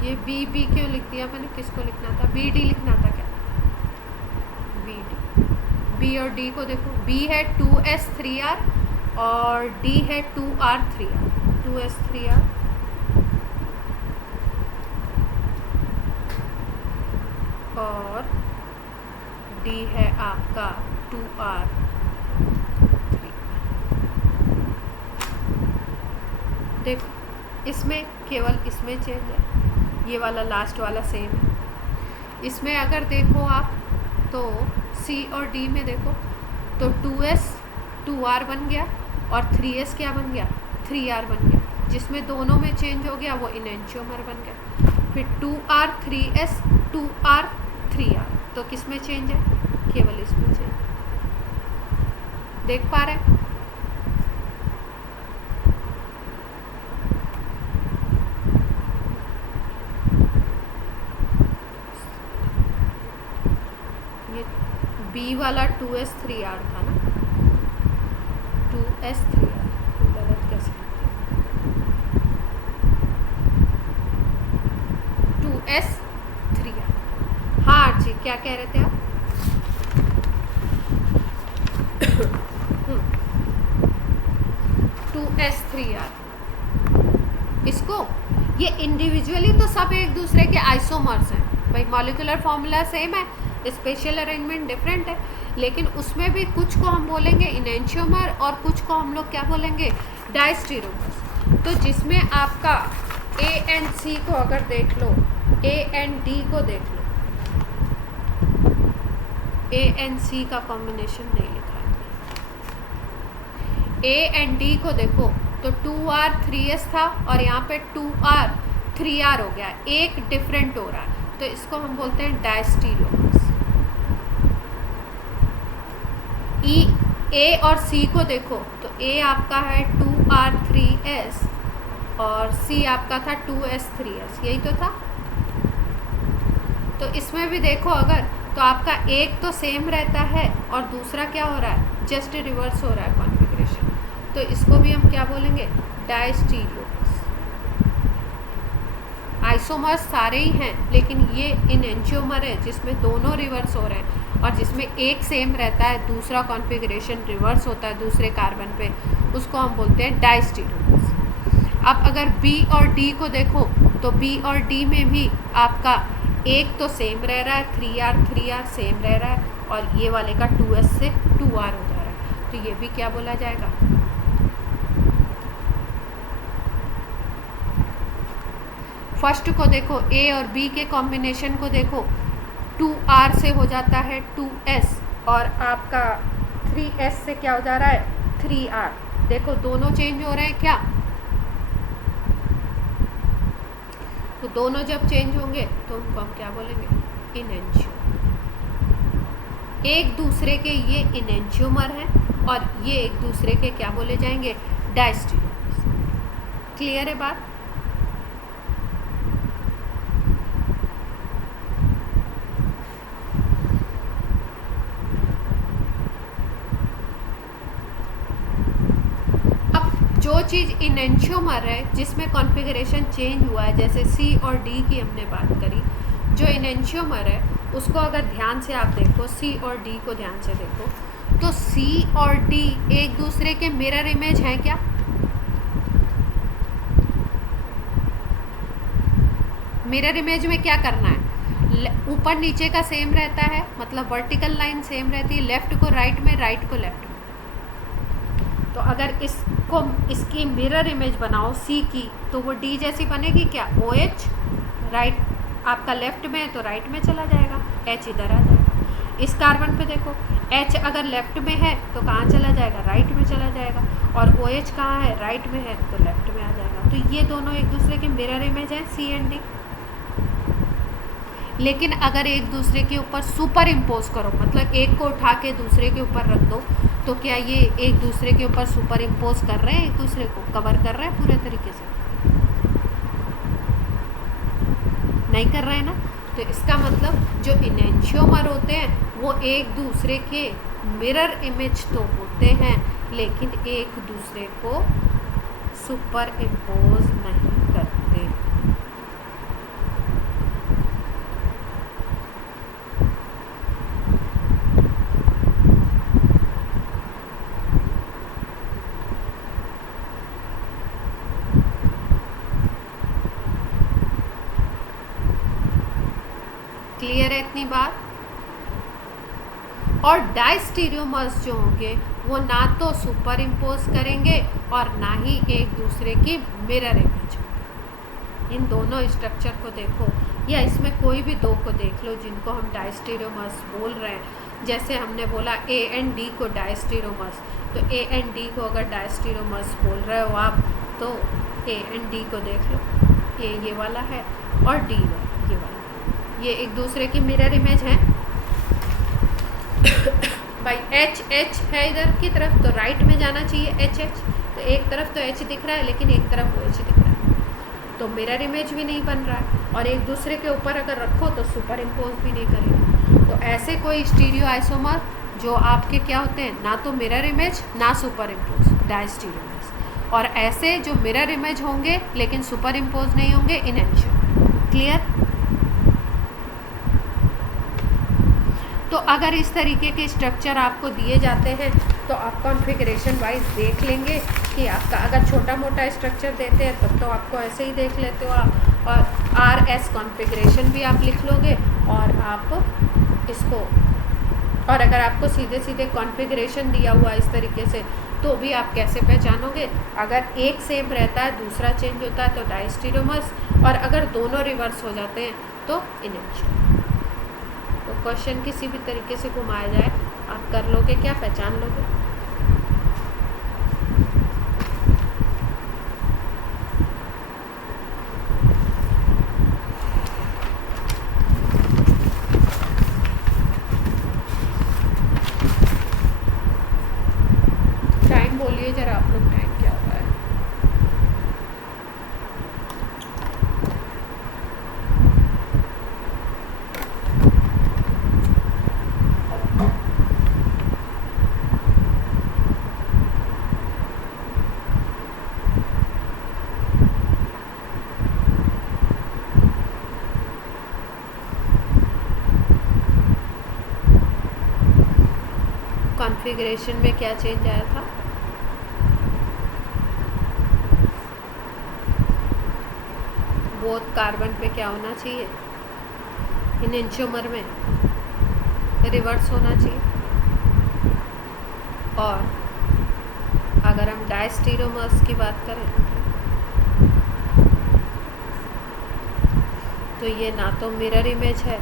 ये B क्यों लिख दिया मैंने, किसको लिखना था, BD लिखना था क्या, BD। B और D को देखो, B है 2S 3R और D है 2R 3R, 2S 3R और D है आपका 2R 3R। देखो इसमें केवल इसमें चेंज है, ये वाला लास्ट वाला सेम है। इसमें अगर देखो आप तो C और D में देखो तो 2S 2R बन गया और 3S क्या बन गया, 3R बन गया। जिसमें दोनों में चेंज हो गया वो इनेंशियोमर बन गया। फिर 2R 3S 2R 3R, तो किस में चेंज है, केवल इसमें चेंज। देख पा रहे हैं। ये बी वाला 2s3r था ना, 2s3r, तो गलत कैसे लिखते हैं, 2s3r। हाँ जी, क्या कह रहे थे आप? 2s3r, इसको ये इंडिविजुअली तो सब एक दूसरे के आइसोमर्स हैं भाई, मॉलिक्यूलर फॉर्मूला सेम है, स्पेशल अरेंजमेंट डिफरेंट है, लेकिन उसमें भी कुछ को हम बोलेंगे इनेंशियोमर और कुछ को हम लोग क्या बोलेंगे, डायस्टीरियोमर्स। तो जिसमें आपका ए एंड सी को अगर देख लो, ए एंड डी को देख लो, ए एंड सी का कॉम्बिनेशन नहीं लिखा है, ए एंड डी को देखो तो 2r 3s था और यहाँ पे 2r 3r हो गया, एक डिफरेंट हो रहा है, तो इसको हम बोलते हैं डायस्टीरियोमर्स। ए और सी को देखो तो ए आपका है 2r 3s और सी आपका था 2s 3s, यही तो था। तो इसमें भी देखो अगर, तो आपका एक तो सेम रहता है और दूसरा क्या हो रहा है, जस्ट रिवर्स हो रहा है कॉन्फ़िगरेशन, तो इसको भी हम क्या बोलेंगे, डायस्टीरियोमर्स। आइसोमर्स सारे ही हैं, लेकिन ये इनेंशियोमर है जिसमें दोनों रिवर्स हो रहे हैं, और जिसमें एक सेम रहता है दूसरा कॉन्फ़िगरेशन रिवर्स होता है दूसरे कार्बन पे, उसको हम बोलते हैं डायस्टीरियोमर्स। अब अगर बी और डी को देखो तो बी और डी में भी आपका एक तो सेम रह रहा है, 3r सेम रह रहा है, और ये वाले का 2s से 2r हो जा रहा है, तो ये भी क्या बोला जाएगा, फर्स्ट को देखो ए और बी के कॉम्बिनेशन को देखो, 2r से हो जाता है 2s और आपका 3s से क्या हो जा रहा है, 3r। देखो दोनों चेंज हो रहे हैं क्या, तो दोनों जब चेंज होंगे तो उनको हम क्या बोलेंगे, इनेंशियोमर। एक दूसरे के ये इनेंशियोमर हैं और ये एक दूसरे के क्या बोले जाएंगे, डायस्टीरियोमर्स। क्लियर है बात? जो चीज़ इनेंशियोमर है जिसमें कॉन्फ़िगरेशन चेंज हुआ है, जैसे सी और डी की हमने बात करी, जो इनेंशियोमर है उसको अगर ध्यान से आप देखो, सी और डी को ध्यान से देखो, तो सी और डी एक दूसरे के मिरर इमेज हैं क्या, मिरर इमेज में क्या करना है, ऊपर नीचे का सेम रहता है, मतलब वर्टिकल लाइन सेम रहती है, लेफ़्ट को राइट में, राइट को लेफ़्ट में। तो अगर इसकी मिरर इमेज बनाओ सी की, तो वो डी जैसी बनेगी क्या, OH राइट आपका लेफ़्ट में है तो राइट में चला जाएगा, H इधर आ जाएगा। इस कार्बन पे देखो H अगर लेफ़्ट में है तो कहाँ चला जाएगा, राइट में चला जाएगा, और OH कहाँ है, राइट में है तो लेफ़्ट में आ जाएगा। तो ये दोनों एक दूसरे के मिरर इमेज हैं, सी एंड डी। लेकिन अगर एक दूसरे के ऊपर सुपर इम्पोज करो, मतलब एक को उठा के दूसरे के ऊपर रख दो, तो क्या ये एक दूसरे के ऊपर सुपर इम्पोज कर रहे हैं, एक दूसरे को कवर कर रहे हैं पूरे तरीके से, नहीं कर रहे हैं ना। तो इसका मतलब जो इनेंशियोमर होते हैं वो एक दूसरे के मिरर इमेज तो होते हैं, लेकिन एक दूसरे को सुपर इम्पोज नहीं करते। क्लियर है इतनी बात? और डायस्टीरियोमर्स जो होंगे वो ना तो सुपर इम्पोज करेंगे और ना ही एक दूसरे की मिरर इमेज होंगे। इन दोनों स्ट्रक्चर को देखो, या इसमें कोई भी दो को देख लो जिनको हम डायस्टीरियोमर्स बोल रहे हैं। जैसे हमने बोला ए एंड डी को डायस्टीरियोमर्स, तो ए एंड डी को अगर डायस्टीरियोमर्स बोल रहे हो आप, तो ए एंड डी को देख लो, ए ये वाला है और डी ये वाला, ये एक दूसरे की मिरर इमेज है। भाई एच एच है इधर की तरफ, तो राइट में जाना चाहिए एच एच, तो एक तरफ तो एच दिख रहा है लेकिन एक तरफ ओ एच दिख रहा है, तो मिरर इमेज भी नहीं बन रहा है, और एक दूसरे के ऊपर अगर रखो तो सुपर इम्पोज भी नहीं करेगा। तो ऐसे कोई स्टीरियो आइसोमर जो आपके क्या होते हैं, ना तो मिरर इमेज ना सुपर इम्पोज, डायस्टीरियोमर्स। और ऐसे जो मिरर इमेज होंगे लेकिन सुपर इम्पोज नहीं होंगे, इनेंशियोमर। क्लियर? तो अगर इस तरीके के स्ट्रक्चर आपको दिए जाते हैं तो आप कॉन्फ़िगरेशन वाइज देख लेंगे कि आपका, अगर छोटा मोटा स्ट्रक्चर देते हैं तब तो आपको ऐसे ही देख लेते हो आप, और RS कॉन्फ़िगरेशन भी आप लिख लोगे और आप इसको, और अगर आपको सीधे सीधे कॉन्फ़िगरेशन दिया हुआ इस तरीके से तो भी आप कैसे पहचानोगे? अगर एक सेम रहता है दूसरा चेंज होता है तो डायस्टीरियोमर्स, और अगर दोनों रिवर्स हो जाते हैं तो इनेंशियोमर। तो क्वेश्चन किसी भी तरीके से घुमाया जाए आप कर लोगे क्या, पहचान लोगे। टाइम बोलिए जरा आप लोग, टाइम क्या हो रहा है? कॉन्फ़िगरेशन में क्या चेंज आया था? बोथ कार्बन पे क्या होना चाहिए? इनेंशियोमर में रिवर्स होना चाहिए। और अगर हम डायस्टीरियोमर्स की बात करें तो ये ना तो मिरर इमेज है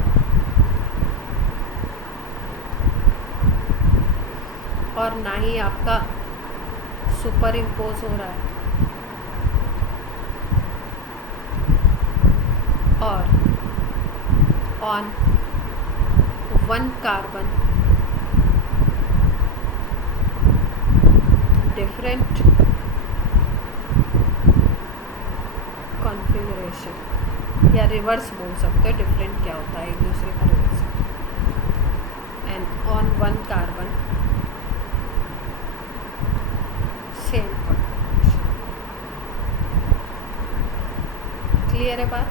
और ना ही आपका सुपर इम्पोज हो रहा है, और on one carbon different configuration, या रिवर्स बोल सकते हो, डिफरेंट क्या होता है, एक दूसरे का reverse, and on one carbon same configuration. Clear है बात?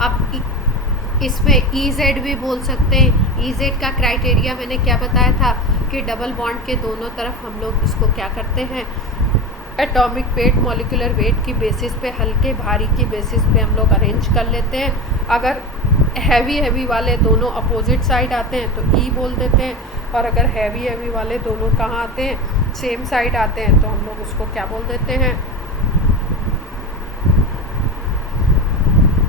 अब इसमें EZ भी बोल सकते हैं। EZ का क्राइटेरिया मैंने क्या बताया था कि डबल बॉन्ड के दोनों तरफ हम लोग इसको क्या करते हैं, एटॉमिक वेट, मॉलिक्यूलर वेट की बेसिस पे, हल्के भारी की बेसिस पे हम लोग अरेंज कर लेते हैं। अगर हैवी वाले दोनों अपोजिट साइड आते हैं तो E बोल देते हैं, और अगर हैवी वाले दोनों कहाँ आते हैं, सेम साइड आते हैं, तो हम लोग उसको क्या बोल देते हैं,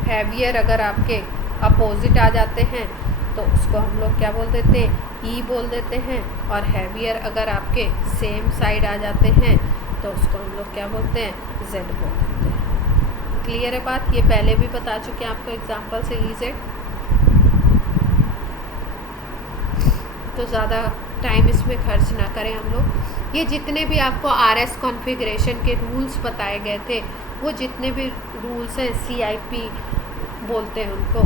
हैवियर अगर आपके अपोजिट आ जाते हैं तो उसको हम लोग क्या बोल देते हैं, E बोल देते हैं, और हैवियर अगर आपके सेम साइड आ जाते हैं तो उसको हम लोग क्या बोलते हैं, Z बोल देते हैं। क्लियर है बात? ये पहले भी बता चुके हैं आपको एग्जांपल से EZ। तो ज़्यादा टाइम इसमें खर्च ना करें हम लोग। ये जितने भी आपको RS कॉन्फ़िगरेशन के रूल्स बताए गए थे, वो जितने भी रूल्स हैं CIP बोलते हैं उनको,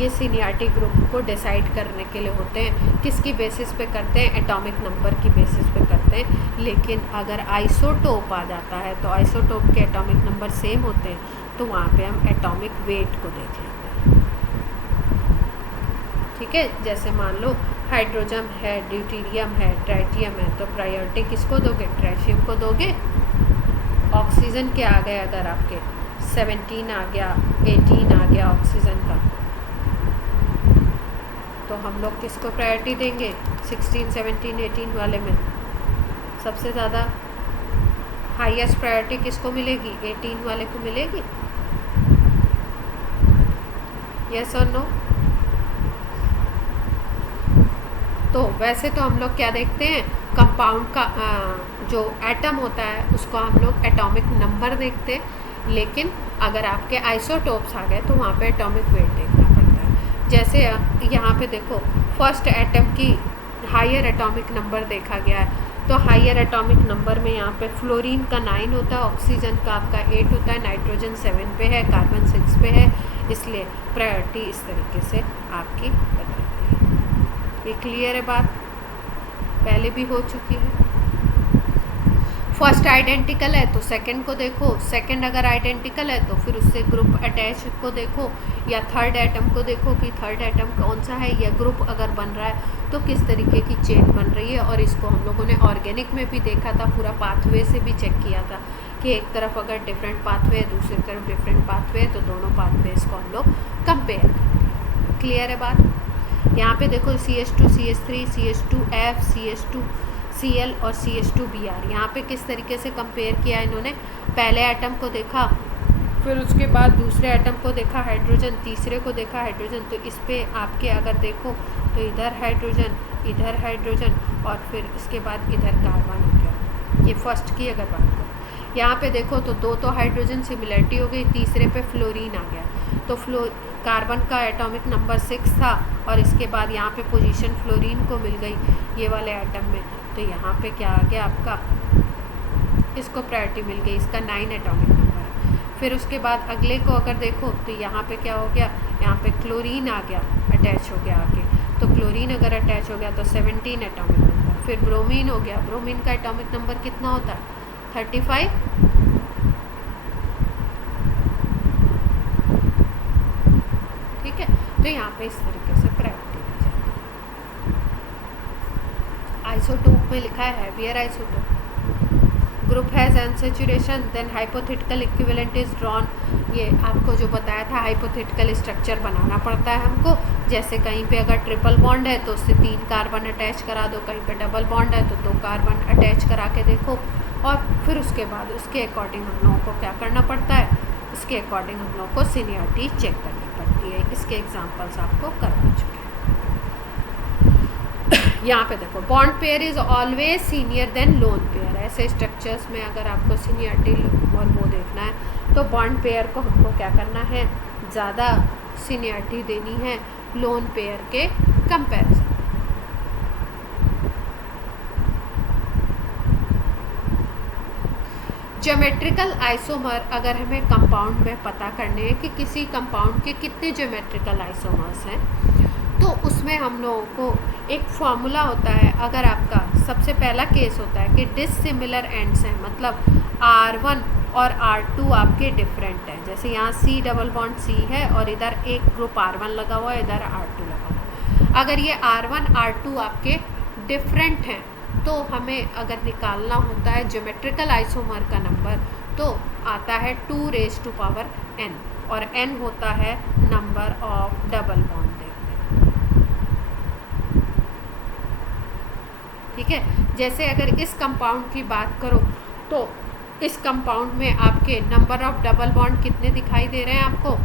ये सीनियरिटी ग्रुप को डिसाइड करने के लिए होते हैं। किसकी बेसिस पे करते हैं? एटॉमिक नंबर की बेसिस पे करते हैं। लेकिन अगर आइसोटोप आ जाता है तो आइसोटोप के एटॉमिक नंबर सेम होते हैं, तो वहाँ पे हम एटॉमिक वेट को देख लेते हैं। ठीक है, जैसे मान लो हाइड्रोजन है, ड्यूटेरियम है, ट्राइटियम है, तो प्रायोरिटी किसको दोगे? ट्राइशियम को दोगे। ऑक्सीजन के आ गए अगर आपके 17 आ गया, 18 आ गया ऑक्सीजन का, तो हम लोग किसको प्रायोरिटी देंगे? 16, 17, 18 वाले में सबसे ज़्यादा हाईएस्ट प्रायोरिटी किसको मिलेगी? 18 वाले को मिलेगी। यस और नो? तो वैसे तो हम लोग क्या देखते हैं, कंपाउंड का जो एटम होता है उसको हम लोग एटॉमिक नंबर देखते हैं, लेकिन अगर आपके आइसोटोप्स आ गए तो वहाँ पे एटॉमिक वेट देखना पड़ता है। जैसे यहाँ पे देखो, फर्स्ट एटम की हायर एटॉमिक नंबर देखा गया है, तो हायर एटॉमिक नंबर में यहाँ पे फ्लोरीन का 9 होता है, ऑक्सीजन का आपका 8 होता है, नाइट्रोजन 7 पे है, कार्बन 6 पे है, इसलिए प्रायोरिटी इस तरीके से आपकी बताई गई है। ये क्लियर है बात, पहले भी हो चुकी है। फर्स्ट आइडेंटिकल है तो सेकंड को देखो, सेकंड अगर आइडेंटिकल है तो फिर उससे ग्रुप अटैच को देखो, या थर्ड एटम को देखो कि थर्ड एटम कौन सा है, या ग्रुप अगर बन रहा है तो किस तरीके की चेन बन रही है। और इसको हम लोगों ने ऑर्गेनिक में भी देखा था, पूरा पाथवे से भी चेक किया था कि एक तरफ अगर डिफरेंट पाथवे है, दूसरी तरफ डिफरेंट पाथवे है, तो दोनों पाथवेज को हम लोग कंपेयर करते हैं। क्लियर है बात। यहाँ पे देखो CH2 CH3 CH2F CH2Cl और CH2Br, यहाँ पे किस तरीके से कंपेयर किया इन्होंने, पहले एटम को देखा, फिर उसके बाद दूसरे एटम को देखा हाइड्रोजन, तीसरे को देखा हाइड्रोजन। तो इस पे आपके अगर देखो तो इधर हाइड्रोजन और फिर इसके बाद इधर कार्बन हो गया। ये फर्स्ट की अगर बात करो, यहाँ पे देखो तो दो तो हाइड्रोजन सिमिलरिटी हो गई, तीसरे पे फ्लोरीन आ गया। तो कार्बन का एटॉमिक नंबर 6 था और इसके बाद यहाँ पे पोजीशन फ्लोरीन को मिल गई ये वाले एटम में, तो यहाँ पे क्या आ गया आपका, इसको प्रायोरिटी मिल गई, इसका 9 एटॉमिक नंबर है। फिर उसके बाद अगले को अगर देखो तो यहाँ पे क्या हो गया, यहाँ पे क्लोरीन आ गया, अटैच हो गया आगे। तो क्लोरीन अगर अटैच हो गया तो 17 एटॉमिक नंबर। फिर ब्रोमीन हो गया, ब्रोमीन का एटॉमिक नंबर कितना होता है, 35। ठीक है, तो यहाँ पे इस तरीके से प्रायोरिटी दी जाती है। आइसोटोप में लिखा है heavier isotope, group has unsaturation then hypothetical equivalent is drawn. ये आपको जो बताया था, हाइपोथेटिकल स्ट्रक्चर बनाना पड़ता है हमको। जैसे कहीं पे अगर ट्रिपल बॉन्ड है तो उससे 3 कार्बन अटैच करा दो, कहीं पे डबल बॉन्ड है तो 2 कार्बन अटैच करा के देखो, और फिर उसके बाद उसके अकॉर्डिंग हम लोगों को क्या करना पड़ता है, उसके अकॉर्डिंग हम लोगों को सीनियरिटी चेक करनी पड़ती है। इसके एग्जाम्पल्स आपको करवा चुके हैं। यहाँ पे देखो bond pair is always senior then lone pair. ऐसे स्ट्रक्चर्स में अगर आपको सीनियरिटी और वो देखना है तो बॉन्ड पेयर को हमको क्या करना है, ज़्यादा सीनियरिटी देनी है लोन पेयर के कंपैरिजन। ज्योमेट्रिकल आइसोमर अगर हमें कंपाउंड में पता करने हैं कि किसी कंपाउंड के कितने ज्योमेट्रिकल आइसोमर्स हैं, तो उसमें हम लोगों को एक फॉर्मूला होता है। अगर आपका सबसे पहला केस होता है कि डिसिमिलर एंड्स हैं, मतलब R1 और R2 आपके डिफरेंट हैं। जैसे यहाँ C डबल बॉन्ड C है और इधर एक ग्रुप R1 लगा हुआ है, इधर R2 लगा हुआ है। अगर ये R1 R2 आपके डिफरेंट हैं तो हमें अगर निकालना होता है ज्योमेट्रिकल आइसोमर का नंबर, तो आता है 2⁻n और n होता है नंबर ऑफ डबल बॉन्ड। ठीक है, जैसे अगर इस कंपाउंड की बात करो तो इस कंपाउंड में आपके नंबर ऑफ डबल बॉन्ड कितने दिखाई दे रहे हैं आपको।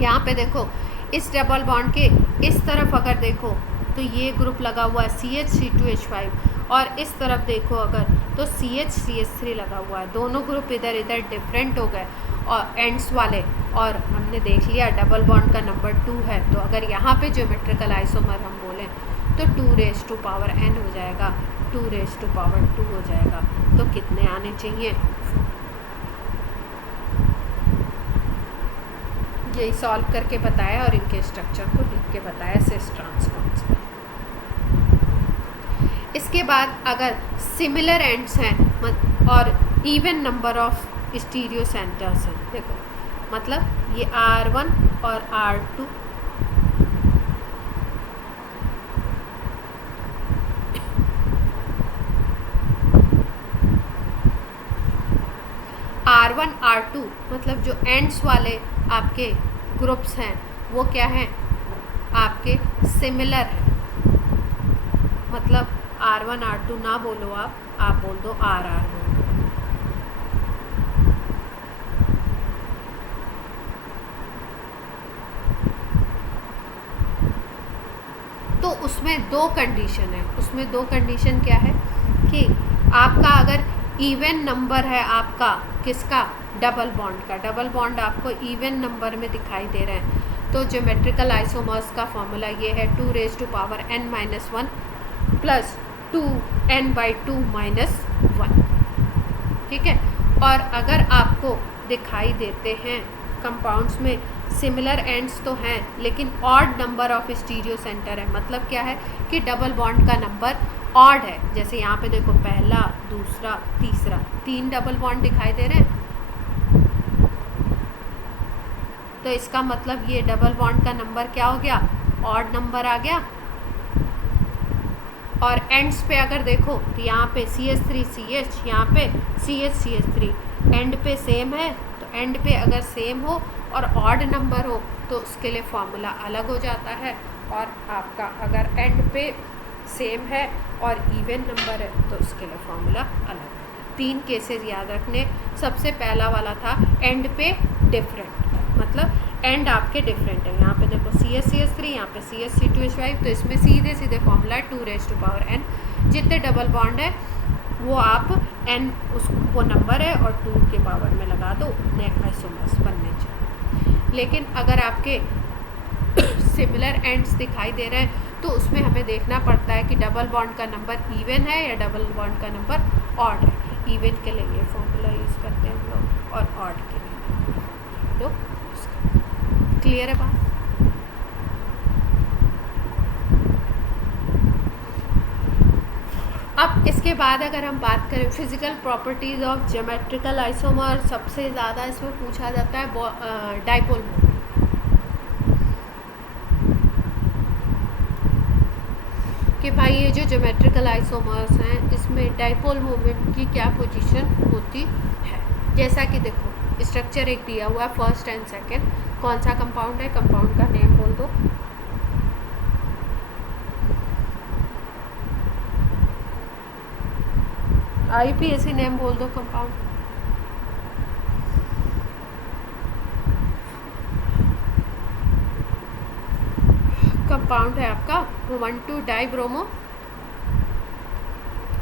यहाँ पे देखो इस डबल बॉन्ड के इस तरफ अगर देखो तो ये ग्रुप लगा हुआ है CH3CH5 और इस तरफ देखो अगर तो CH3 लगा हुआ है। दोनों ग्रुप इधर इधर डिफरेंट हो गए और एंड्स वाले, और हमने देख लिया डबल बॉन्ड का नंबर 2 है। तो अगर यहाँ पे ज्योमेट्रिकल आइसोमर हम बोलें तो 2⁻n हो जाएगा, 2⁻2 हो जाएगा। तो कितने आने चाहिए, यही सॉल्व करके बताया और इनके स्ट्रक्चर को लिख के बताया सिस ट्रांसफॉर्म्स में। इसके बाद अगर सिमिलर एंड्स हैं और even number of stereo centres हैं, देखो मतलब ये R1 और R2 R1 R2 मतलब जो एंड्स वाले आपके ग्रुप्स हैं वो क्या हैं, आपके सिमिलर हैं। मतलब R1 R2 ना बोलो आप बोल दो RR बोल दो। तो उसमें 2 कंडीशन है, उसमें 2 कंडीशन क्या है कि आपका अगर इवन नंबर है आपका किसका, डबल बॉन्ड का, डबल बॉन्ड आपको इवन नंबर में दिखाई दे रहे हैं, तो ज्योमेट्रिकल आइसोमर्स का फॉर्मूला ये है 2⁻n-1 प्लस 2n/2 - 1। ठीक है, और अगर आपको दिखाई देते हैं कंपाउंड्स में सिमिलर एंड्स तो हैं लेकिन odd number of stereo centre है। मतलब क्या है कि डबल बॉन्ड का नंबर ऑड है। जैसे यहाँ पे देखो पहला, दूसरा, तीसरा, 3 डबल बॉन्ड दिखाई दे रहे हैं, तो इसका मतलब ये डबल बॉन्ड का नंबर क्या हो गया, ऑड नंबर आ गया। और एंड्स पे अगर देखो तो यहाँ पे CH3 CH, यहाँ पे CH CH3, एंड पे सेम है, तो एंड पे अगर सेम हो और ऑड नंबर हो तो उसके लिए फॉर्मूला अलग हो जाता है। और आपका अगर एंड पे सेम है और इवन नंबर है तो उसके लिए फॉर्मूला अलग है। 3 केसेस याद रखने। सबसे पहला वाला था एंड पे डिफरेंट, मतलब एंड आपके डिफरेंट है। यहाँ पे देखो CH CH3, यहाँ पे CH C2H5, तो इसमें सीधे सीधे फॉर्मूला है 2⁻n। जितने डबल बॉन्ड है वो आप n वो नंबर है और 2 के पावर में लगा दो, उतने आइसोमर्स बनने चाहिए। लेकिन अगर आपके सिमिलर एंड्स दिखाई दे रहे हैं तो उसमें हमें देखना पड़ता है कि डबल बॉन्ड का नंबर इवन है या डबल बॉन्ड का नंबर ऑड है। इवन के लिए ये फॉर्मूला यूज़ करते हैं हम लोग और ऑड के लिए लोग। क्लियर है बात? अब इसके बाद अगर हम बात करें physical properties of geometrical isomer, सबसे ज़्यादा इसमें पूछा जाता है डाइपोल मोमेंट। कि भाई ये जो ज्योमेट्रिकल आइसोमर्स हैं इसमें डाइपोल मोमेंट की क्या पोजीशन होती है। जैसा कि देखो स्ट्रक्चर एक दिया हुआ है, फर्स्ट एंड सेकंड, कौन सा कंपाउंड है, कंपाउंड का नेम बोल दो। IUPAC नेम बोल दो कंपाउंड। कंपाउंड है आपका 1,2-डाइब्रोमो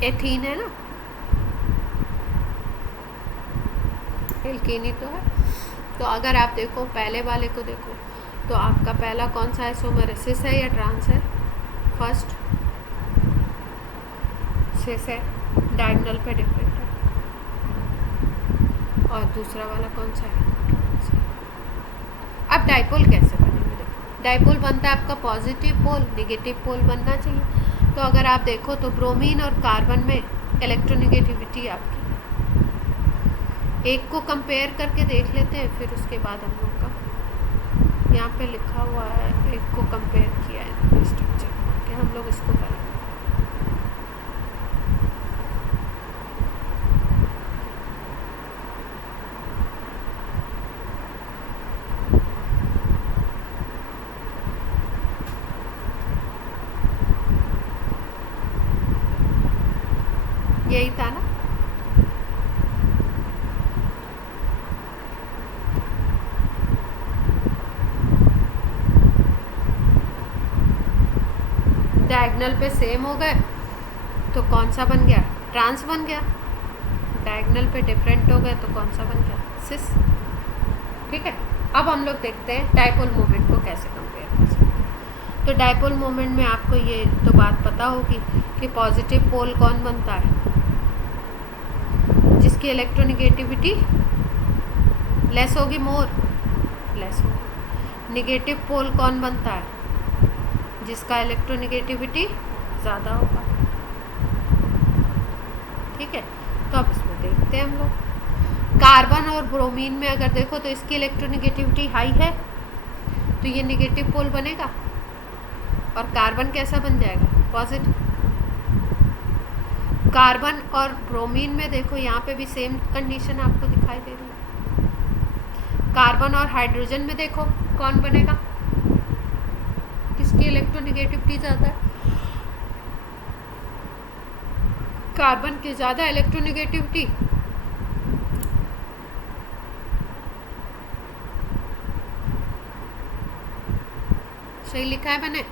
एथीन है ना, एल्केनी तो है। तो अगर आप देखो पहले वाले को देखो तो आपका पहला कौन सा आइसोमर है, सिस है या ट्रांस है? फर्स्ट सिस है, डायगोनल पे डिफरेंट है। और दूसरा वाला कौन सा है, ट्रांस है। अब डाइपोल कैसे बनेंगे? देखो डाइपोल बनता है आपका पॉजिटिव पोल, निगेटिव पोल बनना चाहिए। तो अगर आप देखो तो ब्रोमीन और कार्बन में इलेक्ट्रोनिगेटिविटी आपकी, एक को कंपेयर करके देख लेते हैं, फिर उसके बाद हम लोग का यहाँ पे लिखा हुआ है, एक को कंपेयर किया है स्ट्रक्चर कि हम लोग इसको करेंगे। यही था ना, डायगोनल पे सेम हो गए तो कौन सा बन गया, ट्रांस बन गया। डायगोनल पे डिफरेंट हो गए तो कौन सा बन गया, सिस। ठीक है, अब हम लोग देखते हैं डाइपोल मोमेंट को कैसे कंपेयर कर सकते हैं। तो डाइपोल मोमेंट में आपको ये तो बात पता होगी कि पॉजिटिव पोल कौन बनता है, जिसकी इलेक्ट्रोनिगेटिविटी लेस होगी, मोर लेस होगी। निगेटिव पोल कौन बनता है, जिसका इलेक्ट्रोनिगेटिविटी ज़्यादा होगा। ठीक है, तो अब इसमें देखते हैं हम लोग। कार्बन और ब्रोमीन में अगर देखो तो इसकी इलेक्ट्रोनिगेटिविटी हाई है तो ये निगेटिव पोल बनेगा और कार्बन कैसा बन जाएगा, पॉजिटिव। कार्बन और ब्रोमीन में देखो यहाँ पे भी सेम कंडीशन आपको दिखाई दे रही है। कार्बन और हाइड्रोजन में देखो कौन बनेगा, किसकी इलेक्ट्रोनिगेटिविटी ज़्यादा है, कार्बन की ज़्यादा इलेक्ट्रोनिगेटिविटी। सही लिखा है मैंने।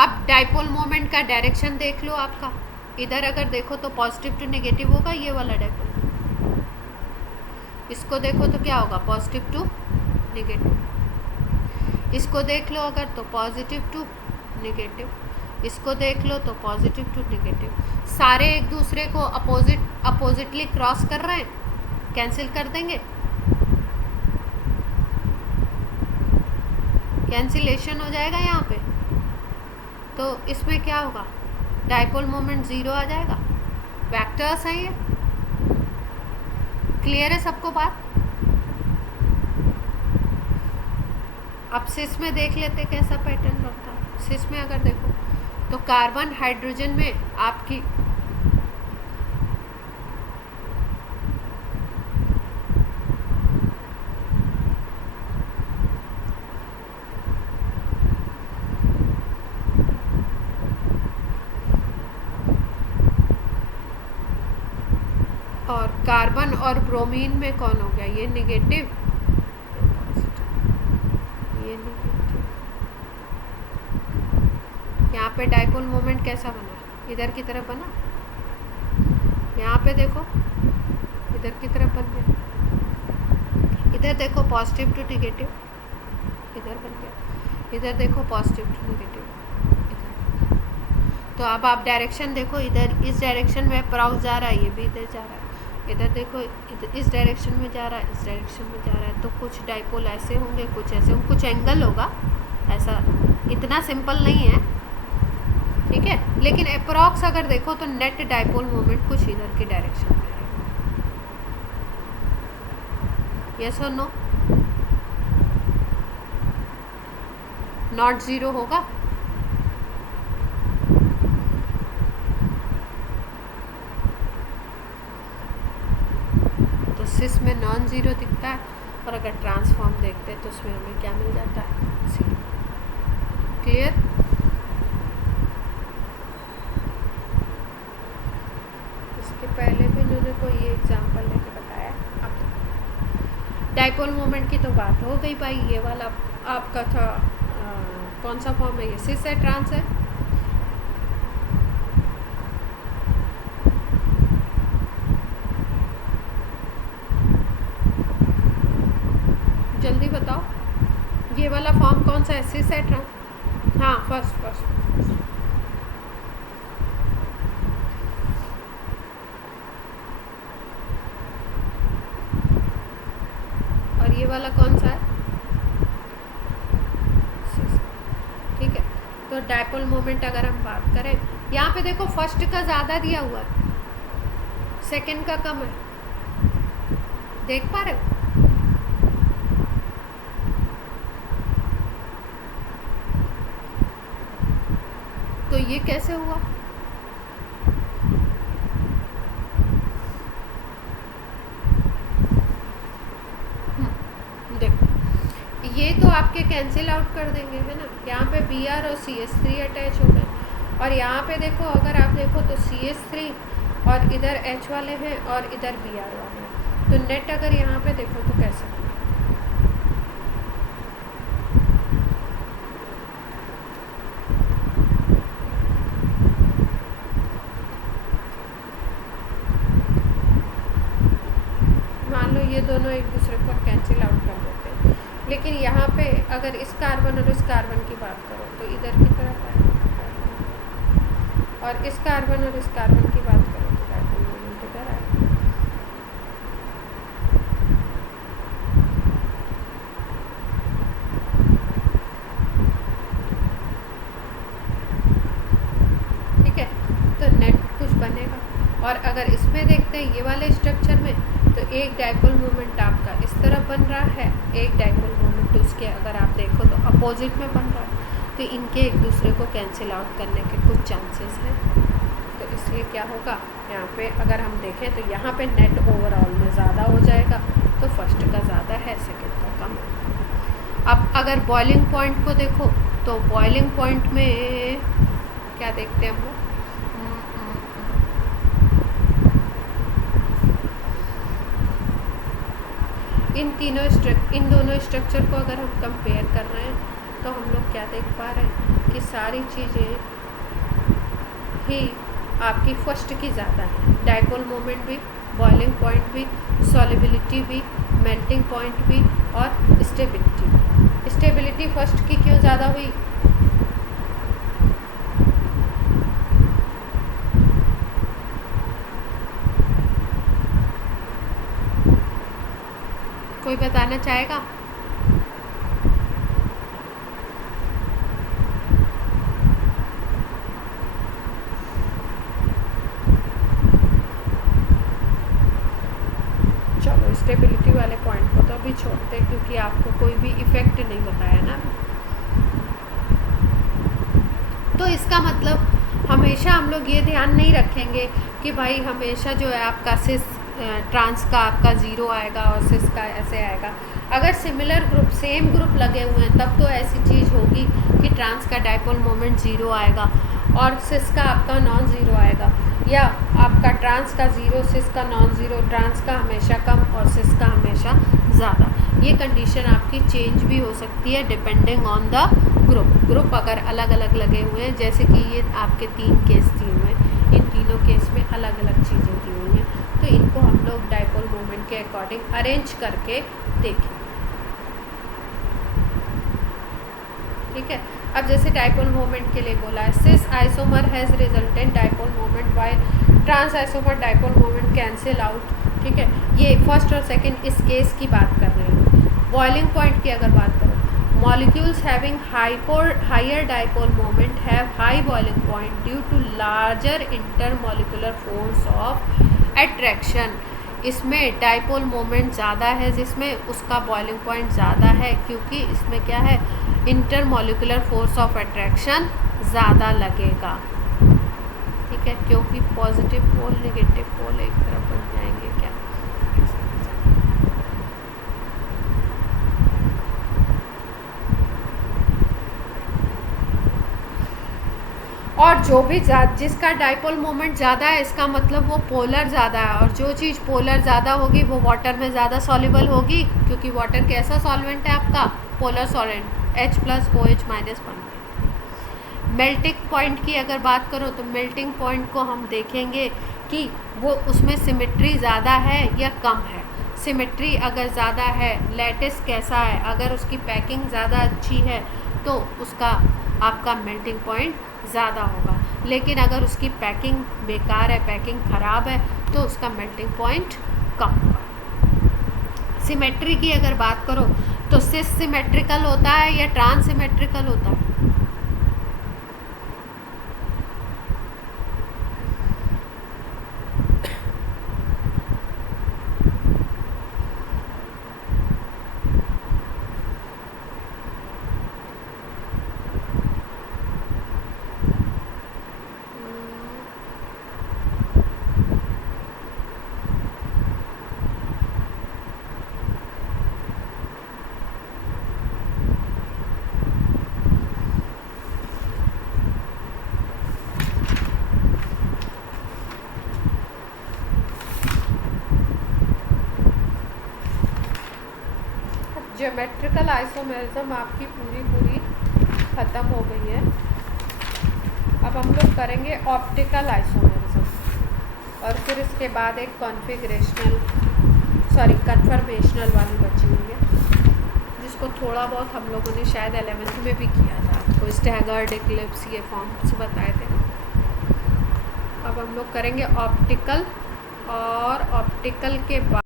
अब डाइपोल मोमेंट का डायरेक्शन देख लो आपका, इधर अगर देखो तो पॉजिटिव टू नेगेटिव होगा ये वाला डाइपोल। इसको देखो तो क्या होगा, पॉजिटिव टू नेगेटिव। इसको देख लो अगर तो पॉजिटिव टू नेगेटिव। इसको देख लो तो पॉजिटिव टू नेगेटिव। सारे एक दूसरे को अपोजिटली क्रॉस कर रहे हैं, कैंसिल कर देंगे। कैंसिलेशन हो जाएगा यहाँ पे, तो इसमें क्या होगा, डाइपोल मोमेंट ज़ीरो आ जाएगा। वेक्टर्स हैं ये, क्लियर है सबको बात। अब सिस में देख लेते कैसा पैटर्न बनता है। सिस में अगर देखो तो कार्बन हाइड्रोजन में आपकी और कार्बन और ब्रोमीन में कौन हो गया, ये निगेटिव, ये निगेटिव। यहाँ पे डाइपोल मोमेंट कैसा बना, इधर की तरफ बना, यहाँ पे देखो इधर की तरफ बन गया, इधर देखो पॉजिटिव टू निगेटिव, इधर बन गया, इधर देखो पॉजिटिव टू निगेटिव, इधर। तो अब आप डायरेक्शन देखो, इधर इस डायरेक्शन में अप्रॉक्स जा रहा है, ये भी इधर जा रहा है, इधर देखो इधर इस डायरेक्शन में जा रहा है, इस डायरेक्शन में जा रहा है। तो कुछ डाइपोल ऐसे होंगे, कुछ ऐसे होंगे, कुछ एंगल होगा, ऐसा इतना सिंपल नहीं है, ठीक है। लेकिन अप्रॉक्स अगर देखो तो नेट डाइपोल मोमेंट कुछ इधर की डायरेक्शन में है। यस और नो, नॉट ज़ीरो होगा। तो सिस में नॉन ज़ीरो दिखता है, और अगर ट्रांसफॉर्म देखते हैं तो उसमें हमें क्या मिल जाता है, ज़ीरो। क्लियर। इसके पहले भी इन्होंने कोई ये एग्जांपल लेके बताया। अब डाइपोल मोमेंट की तो बात हो गई भाई। ये वाला आपका था कौन सा फॉर्म है, ये सिस है, ट्रांस है। जल्दी बताओ, ये वाला फॉर्म कौन सा है, सिस है, ट्रांस। हाँ, फर्स्ट। और ये वाला कौन सा है, सिस। ठीक है। तो डाइपोल मोमेंट अगर हम बात करें, यहाँ पे देखो फर्स्ट का ज़्यादा दिया हुआ है, सेकंड का कम है, देख पा रहे हो। तो ये कैसे हुआ, देखो ये तो आपके कैंसिल आउट कर देंगे, है ना। यहाँ पे Br और CH3 अटैच हो गए, और यहाँ पे देखो अगर आप देखो तो CH3 और इधर H वाले हैं और इधर Br वाले हैं। तो नेट अगर यहाँ पे देखो तो कैसे, मान लो ये दोनों एक दूसरे को कैंसिल आउट कर देते हैं, लेकिन यहाँ पे अगर इस कार्बन और इस कार्बन की बात करो तो इधर की तरफ है, और इस कार्बन और इस कार्बन की बात करो तो डाइपोल मोमेंट इधर आए। ठीक है, तो नेट कुछ बनेगा। और अगर इसमें देखते हैं ये वाले स्ट्रक्चर में, तो एक डाइपोल मोमेंट आपका इस तरफ बन रहा है, एक डाइपोल मोमेंट उसके अगर आप देखो तो अपोजिट में बन रहा है। तो इनके एक दूसरे को कैंसिल आउट करने के कुछ चांसेस हैं। तो इसलिए क्या होगा, यहाँ पे अगर हम देखें तो यहाँ पे नेट ओवरऑल में ज़्यादा हो जाएगा, तो फर्स्ट का ज़्यादा है, सेकेंड का कम है। अब अगर बॉइलिंग पॉइंट को देखो तो बॉइलिंग पॉइंट में क्या देखते हैं हम लोग, इन दोनों स्ट्रक्चर को अगर हम कंपेयर कर रहे हैं तो हम लोग क्या देख पा रहे हैं कि सारी चीज़ें ही आपकी फर्स्ट की ज़्यादा है। डाइपोल मोमेंट भी, बॉइलिंग पॉइंट भी, सॉल्युबिलिटी भी, मेल्टिंग पॉइंट भी, और स्टेबिलिटी भी। स्टेबिलिटी फर्स्ट की क्यों ज़्यादा हुई, कोई बताना चाहेगा। भी छोड़ते क्योंकि आपको कोई भी इफ़ेक्ट नहीं बताया ना। तो इसका मतलब हमेशा हम लोग ये ध्यान नहीं रखेंगे कि भाई हमेशा जो है आपका सिस ट्रांस का आपका ज़ीरो आएगा और सिस का ऐसे आएगा। अगर सिमिलर ग्रुप सेम ग्रुप लगे हुए हैं तब तो ऐसी चीज़ होगी कि ट्रांस का डाइपोल मोमेंट ज़ीरो आएगा और सिस का आपका नॉन ज़ीरो आएगा, या आपका ट्रांस का ज़ीरो सिस का नॉन ज़ीरो, ट्रांस का हमेशा कम और सिस का हमेशा ज़्यादा। ये कंडीशन आपकी चेंज भी हो सकती है डिपेंडिंग ऑन द ग्रुप अगर अलग अलग लगे हुए हैं, जैसे कि ये आपके 3 केस दिए हुए हैं, इन तीनों केस में अलग अलग चीज़ें दी हुई हैं, तो इनको हम लोग डाइपोल मोमेंट के अकॉर्डिंग अरेंज करके देखें। ठीक है, अब जैसे डाइपोल मोमेंट के लिए बोला है, cis isomer has resultant dipole moment while trans isomer dipole moment cancel out. ठीक है, ये फर्स्ट और सेकंड इस केस की बात कर रहे हैं। बॉइलिंग पॉइंट की अगर बात करो, molecules having higher dipole moment have high boiling point due to larger intermolecular force of attraction। इसमें डाइपोल मोमेंट ज़्यादा है जिसमें उसका बॉइलिंग पॉइंट ज़्यादा है, क्योंकि इसमें क्या है, इंटरमोलिकुलर फोर्स ऑफ अट्रैक्शन ज़्यादा लगेगा। ठीक है, क्योंकि पॉजिटिव पोल नेगेटिव पोल एक तरफ बन जाएंगे क्या। और जो भी जिसका डाइपोल मोमेंट ज़्यादा है इसका मतलब वो पोलर ज़्यादा है, और जो चीज़ पोलर ज़्यादा होगी वो वाटर में ज़्यादा सॉल्युबल होगी, क्योंकि वाटर कैसा सॉल्वेंट है आपका, पोलर सॉल्वेंट, H+OH- बनते हैं। मेल्टिंग पॉइंट की अगर बात करो तो मेल्टिंग पॉइंट को हम देखेंगे कि वो उसमें सिमेट्री ज़्यादा है या कम है। सिमेट्री अगर ज़्यादा है, लैटिस कैसा है, अगर उसकी पैकिंग ज़्यादा अच्छी है तो उसका आपका मेल्टिंग पॉइंट ज़्यादा होगा, लेकिन अगर उसकी पैकिंग बेकार है, पैकिंग ख़राब है, तो उसका मेल्टिंग पॉइंट कम होगा। सिमेट्री की अगर बात करो तो सिस सिमेट्रिकल होता है या ट्रांस सिमेट्रिकल होता है। ज्योमेट्रिकल आइसोमेरिज्म आपकी पूरी ख़त्म हो गई है। अब हम लोग करेंगे ऑप्टिकल आइसोमेरिज्म, और फिर इसके बाद एक कन्फर्मेशनल वाली बची हुई है, जिसको थोड़ा बहुत हम लोगों ने शायद 11th में भी किया था, आपको स्टैगर्ड इक्लिप्स ये फॉर्म्स बताए थे। अब हम लोग करेंगे ऑप्टिकल, और ऑप्टिकल के बाद